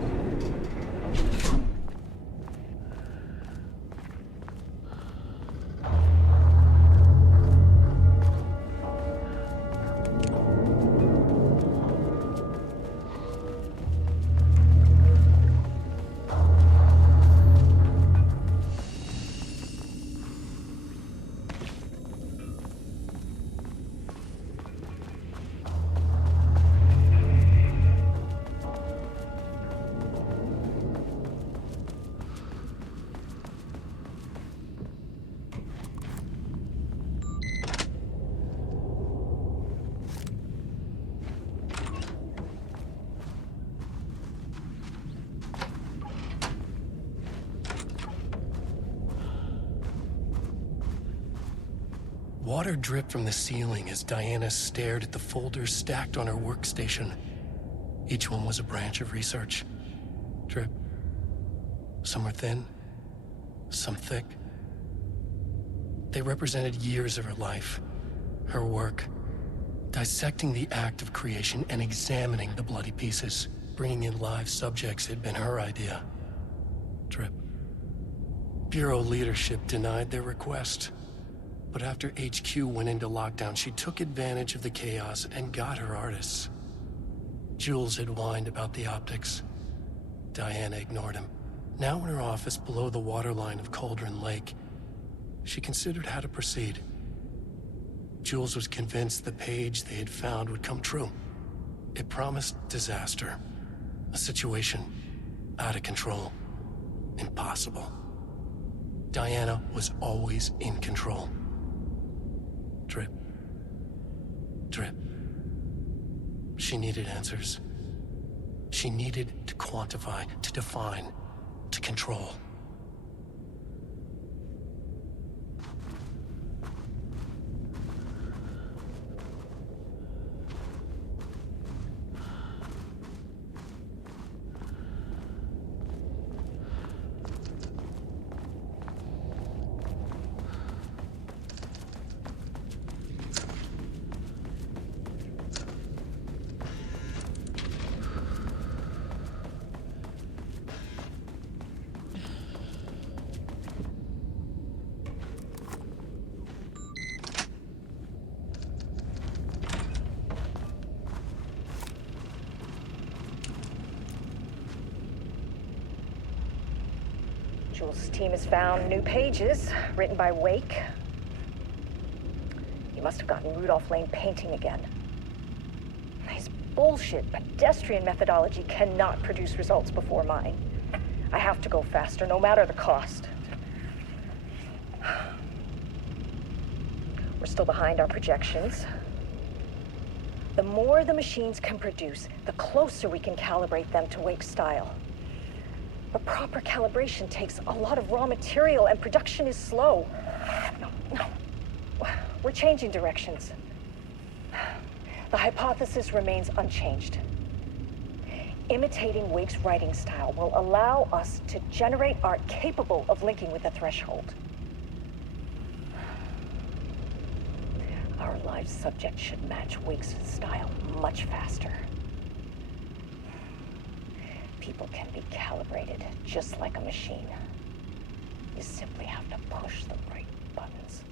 Water dripped from the ceiling as Diana stared at the folders stacked on her workstation. Each one was a branch of research. Drip. Some were thin, some thick. They represented years of her life, her work, dissecting the act of creation and examining the bloody pieces. Bringing in live subjects had been her idea. Drip. Bureau leadership denied their request. But after HQ went into lockdown, she took advantage of the chaos and got her artists. Jules had whined about the optics. Diana ignored him. Now in her office below the waterline of Cauldron Lake, she considered how to proceed. Jules was convinced the page they had found would come true. It promised disaster. A situation out of control. Impossible. Diana was always in control. Drip. Drip. She needed answers. She needed to quantify, to define, to control. Jules' team has found new pages written by Wake. He must have gotten Rudolph Lane painting again. His bullshit pedestrian methodology cannot produce results before mine. I have to go faster, no matter the cost. We're still behind our projections. The more the machines can produce, the closer we can calibrate them to Wake's style. But proper calibration takes a lot of raw material, and production is slow. No. We're changing directions. The hypothesis remains unchanged. Imitating Wake's writing style will allow us to generate art capable of linking with the threshold. Our live subject should match Wake's style much faster. People can be calibrated just like a machine. You simply have to push the right buttons.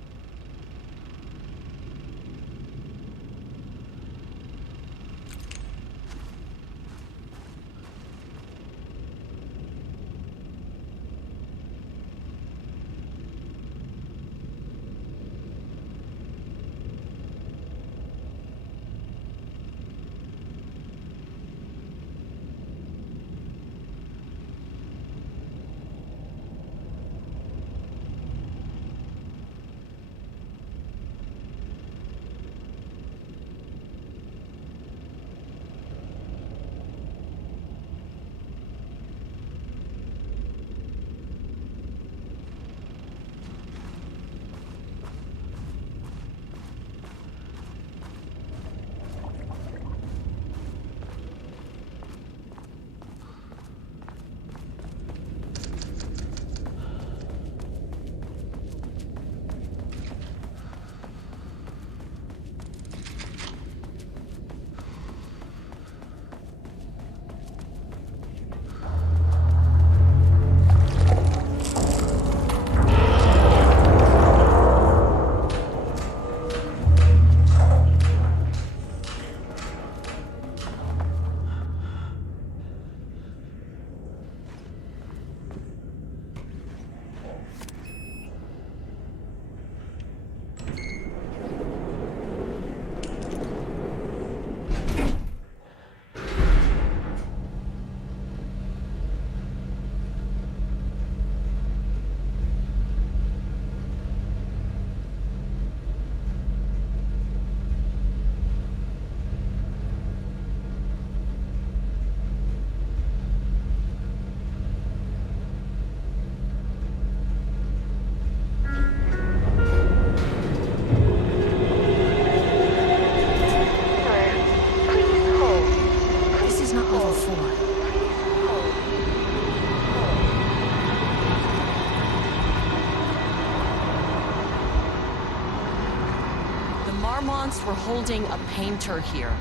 Marmonts were holding a painter here.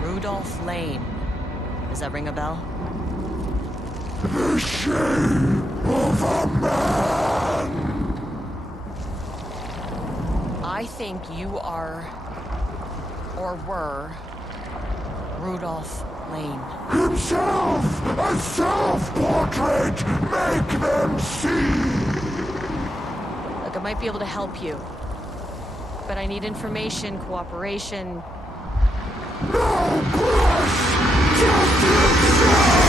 Rudolph Lane. Does that ring a bell? The shape of a man! I think you are, or were, Rudolph Lane. Himself! A self-portrait! Make them see! Look, I might be able to help you. But I need information, cooperation. No push! Just yourself!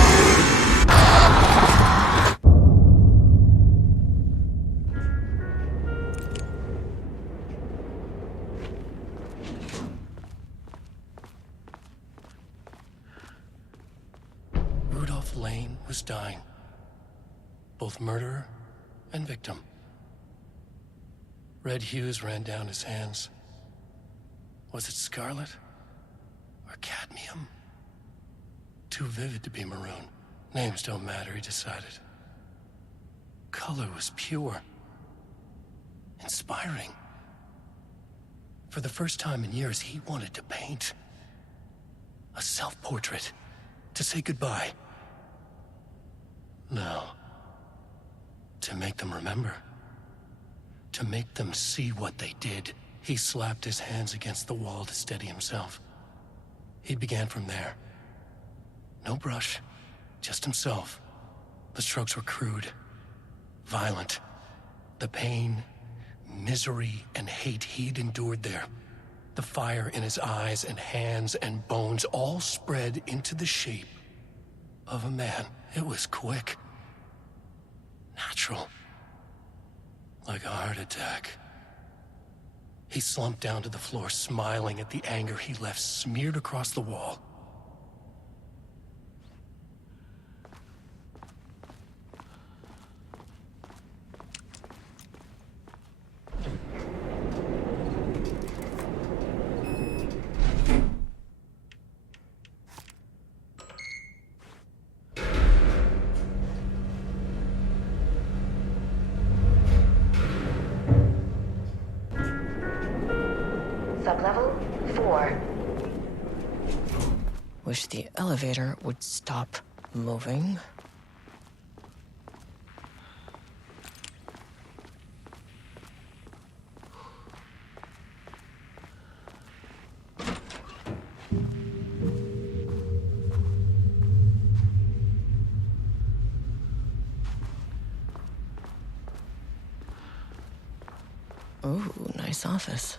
Rudolph Lane was dying. Both murderer and victim. Red hues ran down his hands. Was it scarlet? Or cadmium? Too vivid to be maroon. Names don't matter, he decided. Color was pure. Inspiring. For the first time in years, he wanted to paint. A self-portrait. To say goodbye. No. To make them remember. To make them see what they did. He slapped his hands against the wall to steady himself. He began from there. No brush, just himself. The strokes were crude, violent. The pain, misery, and hate he'd endured there. The fire in his eyes and hands and bones all spread into the shape of a man. It was quick. Natural. Like a heart attack. He slumped down to the floor, smiling at the anger he left smeared across the wall. Sublevel 4. Wish the elevator would stop moving. Ooh, nice office.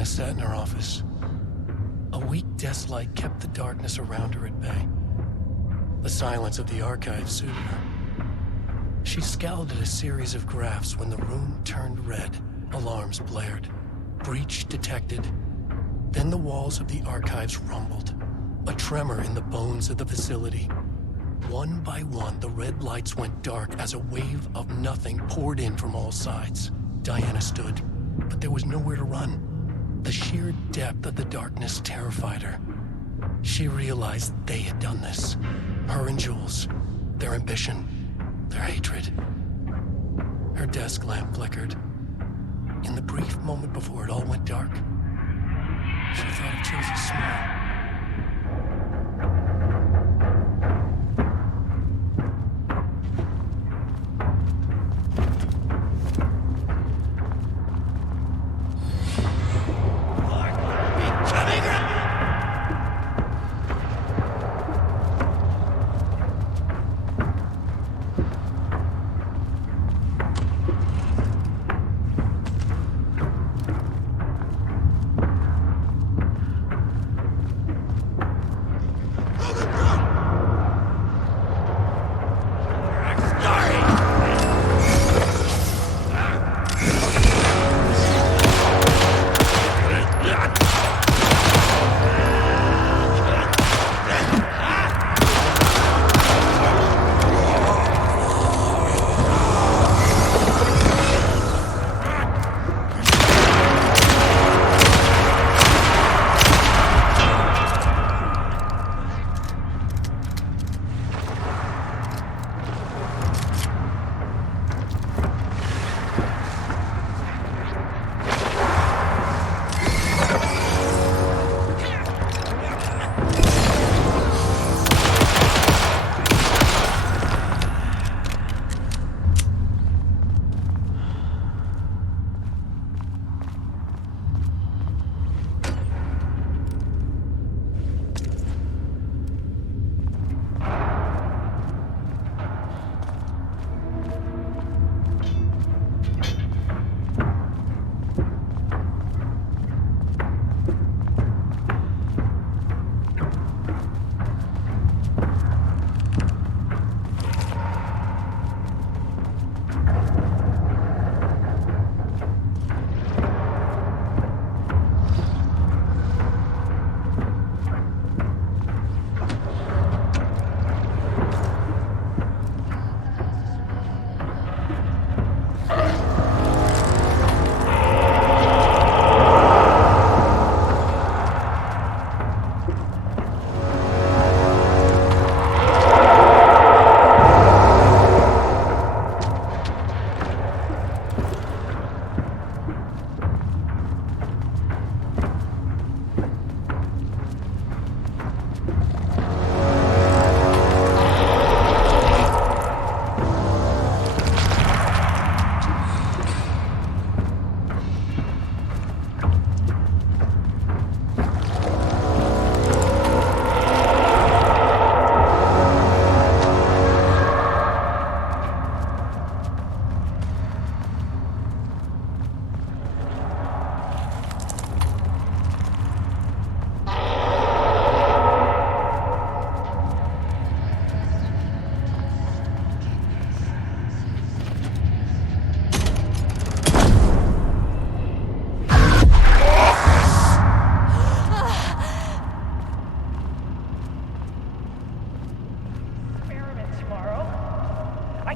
Diana sat in her office. A weak desolate kept the darkness around her at bay. The silence of the archive suited her. She scowled at a series of graphs when the room turned red. Alarms blared. Breach detected. Then the walls of the archives rumbled. A tremor in the bones of the facility. One by one, the red lights went dark as a wave of nothing poured in from all sides. Diana stood, but there was nowhere to run. The sheer depth of the darkness terrified her. She realized they had done this. Her and Jules. Their ambition. Their hatred. Her desk lamp flickered. In the brief moment before it all went dark, she thought of Jules' smile.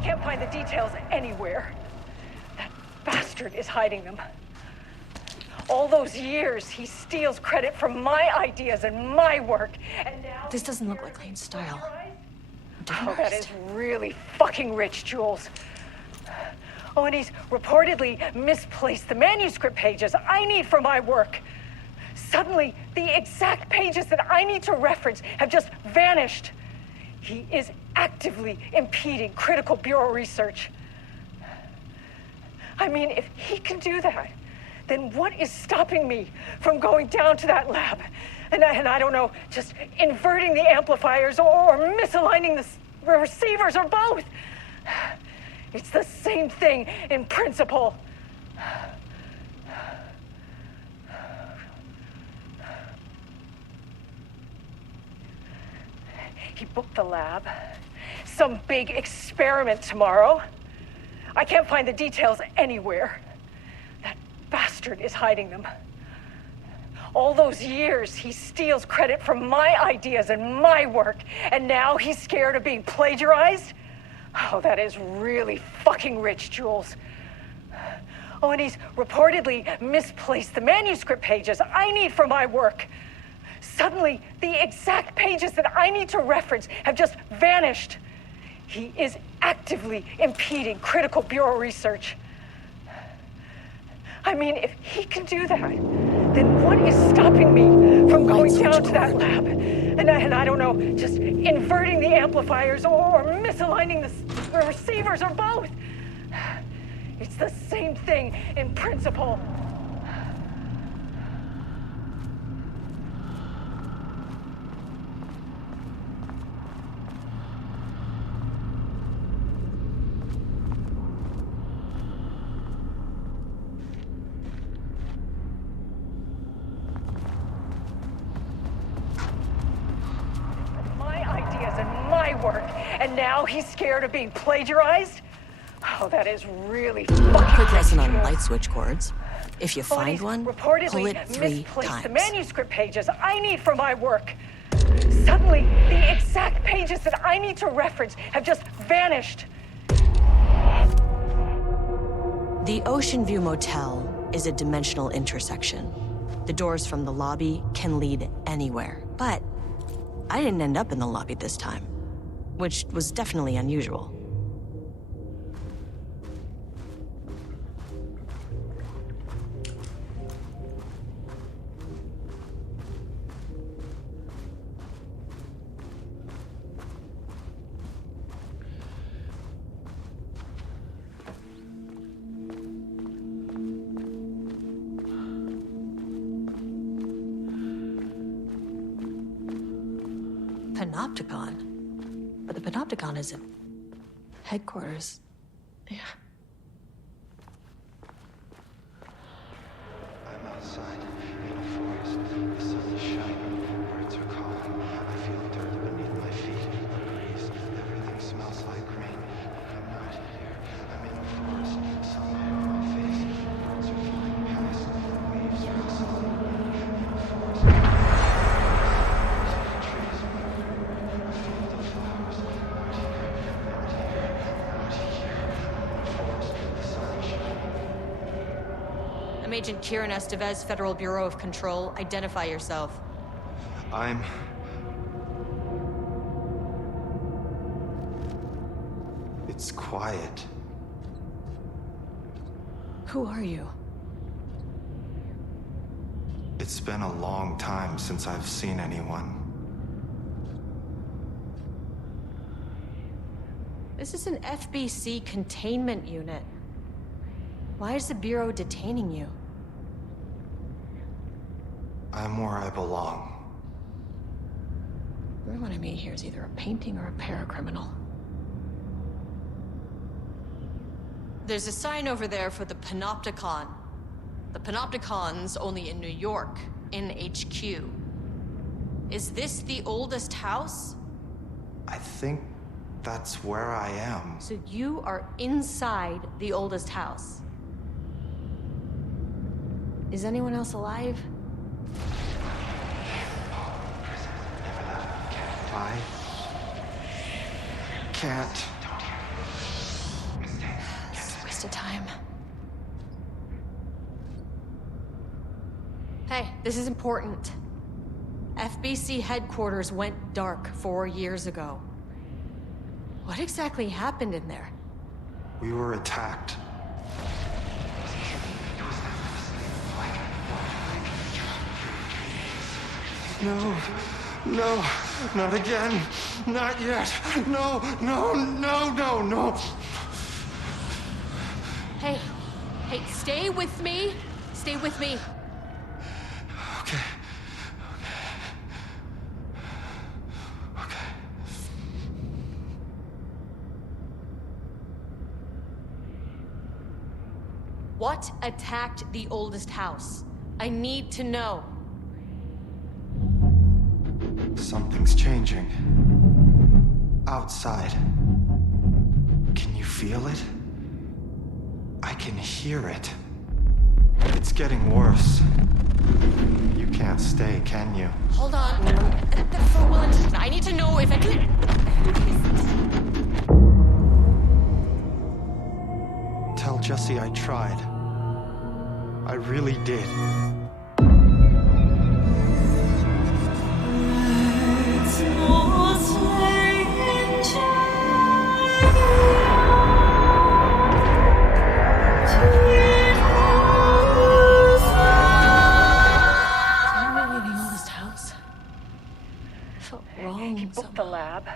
can't find the details anywhere. That bastard is hiding them. All those years, he steals credit for my ideas and my work, and now... This doesn't look like Lane's style. Oh, that is really fucking rich, Jules. Oh, and he's reportedly misplaced the manuscript pages I need for my work. Suddenly, the exact pages that I need to reference have just vanished. He is actively impeding critical bureau research. I mean, if he can do that, then what is stopping me from going down to that lab? And I don't know, just inverting the amplifiers or misaligning the receivers or both. It's the same thing in principle. He booked the lab. Some big experiment tomorrow. I can't find the details anywhere. That bastard is hiding them. All those years, he steals credit from my ideas and my work, and now he's scared of being plagiarized? Oh, that is really fucking rich, Jules. Oh, and he's reportedly misplaced the manuscript pages I need for my work. Suddenly, the exact pages that I need to reference have just vanished. He is actively impeding critical bureau research. I mean, if he can do that, then what is stopping me from going down to that lab? And I don't know, just inverting the amplifiers or misaligning the receivers or both. It's the same thing in principle. And now he's scared of being plagiarized? Oh, that is really fucking Quick lesson on light switch cords. If you find one, reportedly pull it 3 misplaced times. the manuscript pages I need for my work. Suddenly, the exact pages that I need to reference have just vanished. The Ocean View Motel is a dimensional intersection. The doors from the lobby can lead anywhere, but I didn't end up in the lobby this time, which was definitely unusual. Panopticon? But the Panopticon isn't headquarters. Yeah. I'm outside in a forest. The sun is shining. Birds are calling. I feel dirt beneath my feet. A breeze. Everything smells like rain. I'm not here. I'm in a forest. Sunlight on my face. Birds are flying past. Waves rustling. In a forest. Trees moving. A field of flowers. Not here. Not here. Not here. I'm in a forest. The sun is shining. I'm Agent Kiran Estevez, Federal Bureau of Control. Identify yourself. It's quiet. Who are you? It's been a long time since I've seen anyone. This is an FBC containment unit. Why is the Bureau detaining you? I'm where I belong. Everyone I meet here is either a painting or a paracriminal. There's a sign over there for the Panopticon. The Panopticon's only in New York, in HQ. Is this the oldest house? I think that's where I am. So you are inside the oldest house. Is anyone else alive? I can't. It's a waste of time. Hey, this is important. FBC headquarters went dark 4 years ago. What exactly happened in there? We were attacked. No, no, not again. Not yet. No, no, no, no, no. Hey, stay with me. Stay with me. Okay. Okay. What attacked the oldest house? I need to know. Something's changing. outside. Can you feel it? I can hear it. It's getting worse. You can't stay, can you? Hold on. For what? I need to know if I can. Tell Jesse I tried. I really did. He booked the lab.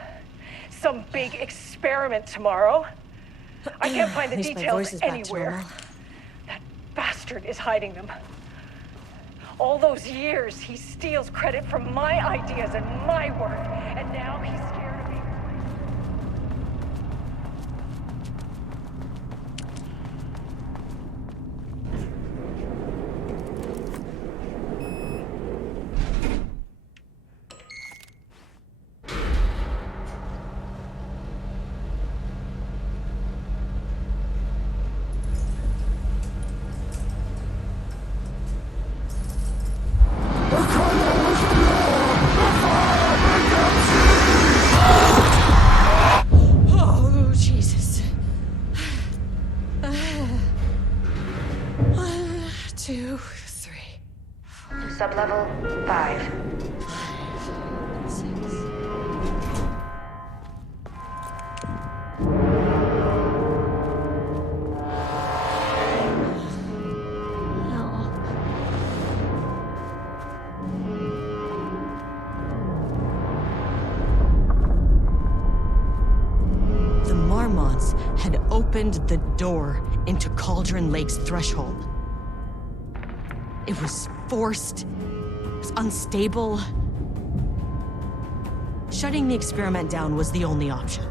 Some big experiment tomorrow. I can't find the At least my details voice is back to anywhere. normal. That bastard is hiding them. All those years, he steals credit from my ideas and my work, and now he's scared of me. Oh, Jesus. 1, 2, 3. Sublevel 5. 6. The Marmonts had opened the door into Cauldron Lake's threshold. It was forced, it was unstable. Shutting the experiment down was the only option.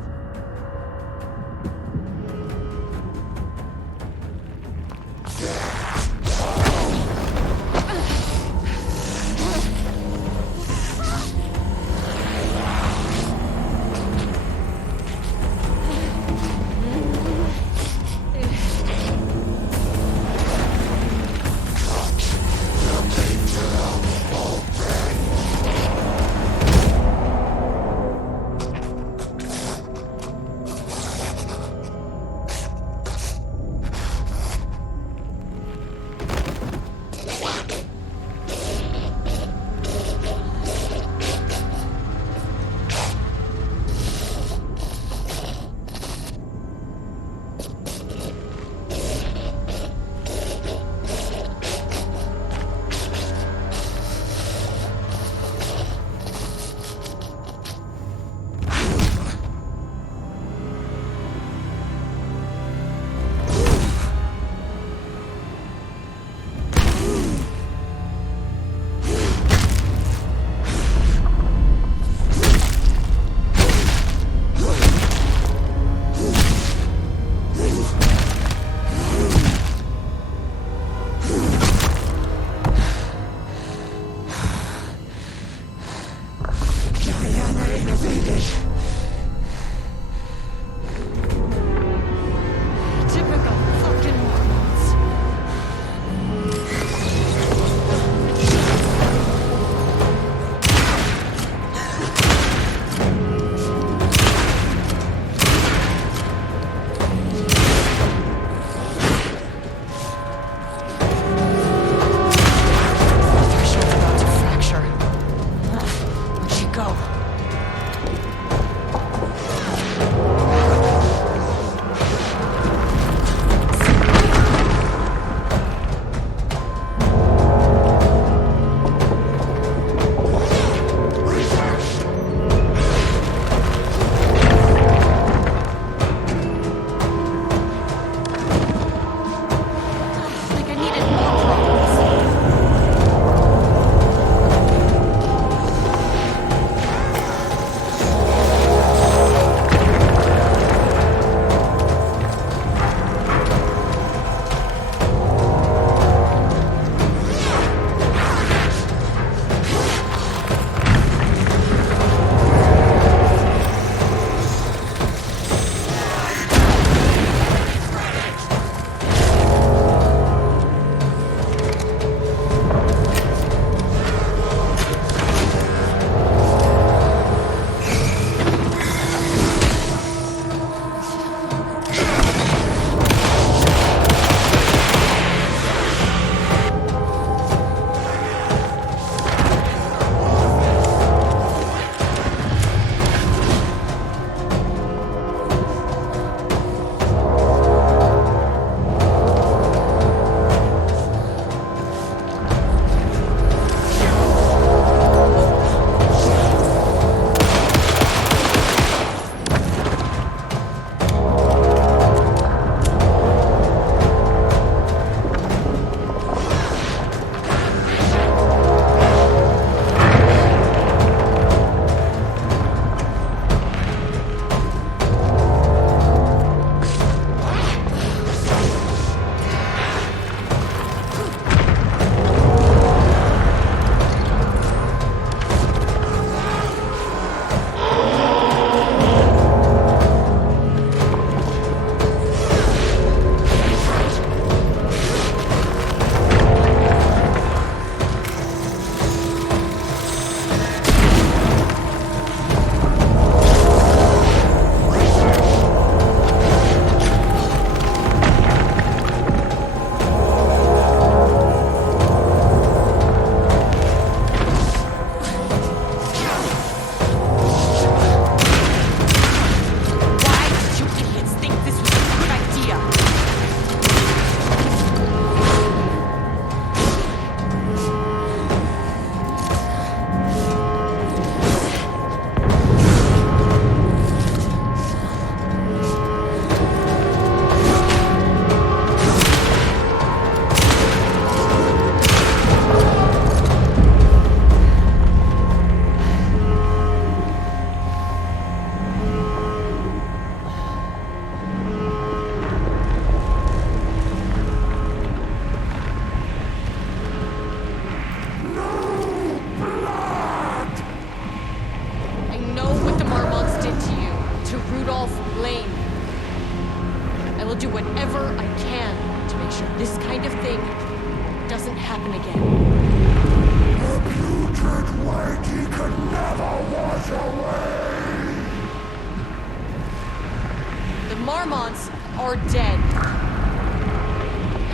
are dead.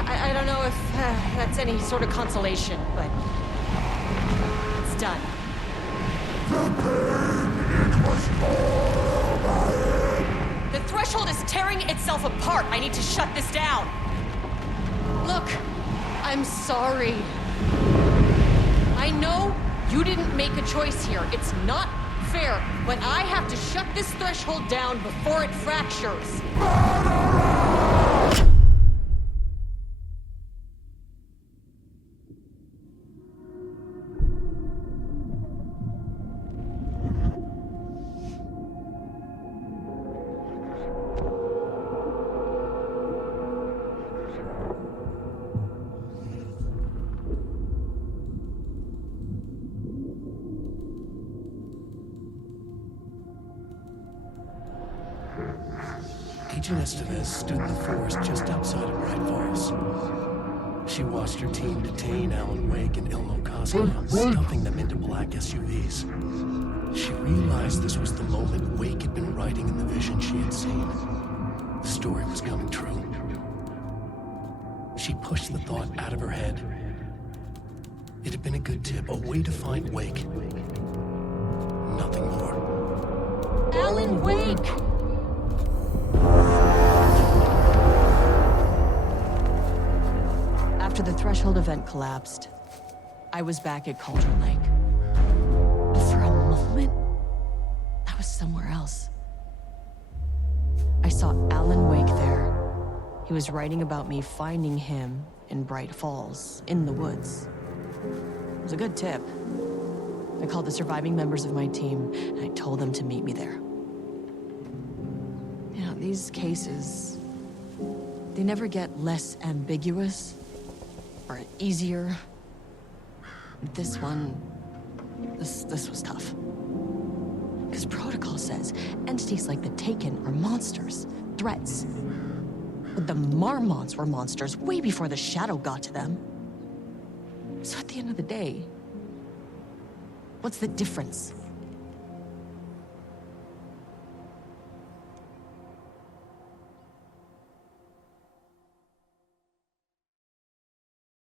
I don't know if that's any sort of consolation, but it's done. The threshold is tearing itself apart. I need to shut this down. Look, I'm sorry. I know you didn't make a choice here. It's not fair, but I have to shut this threshold down before it fractures. Agent Estevez stood in the forest just outside of Bright Falls. She watched her team detain Alan Wake and Ilmo Koski, stuffing them into black SUVs. She realized this was the moment Wake had been writing in the vision she had seen. The story was coming true. She pushed the thought out of her head. It had been a good tip, a way to find Wake. Nothing more. Alan Wake! After the threshold event collapsed, I was back at Cauldron Lake. But for a moment, I was somewhere else. I saw Alan Wake there. He was writing about me finding him in Bright Falls, in the woods. It was a good tip. I called the surviving members of my team, and I told them to meet me there. You know, these cases, they never get less ambiguous or easier. This one, this was tough. Because protocol says entities like the Taken are monsters, threats. But the Marmonts were monsters way before the Shadow got to them. So at the end of the day, what's the difference?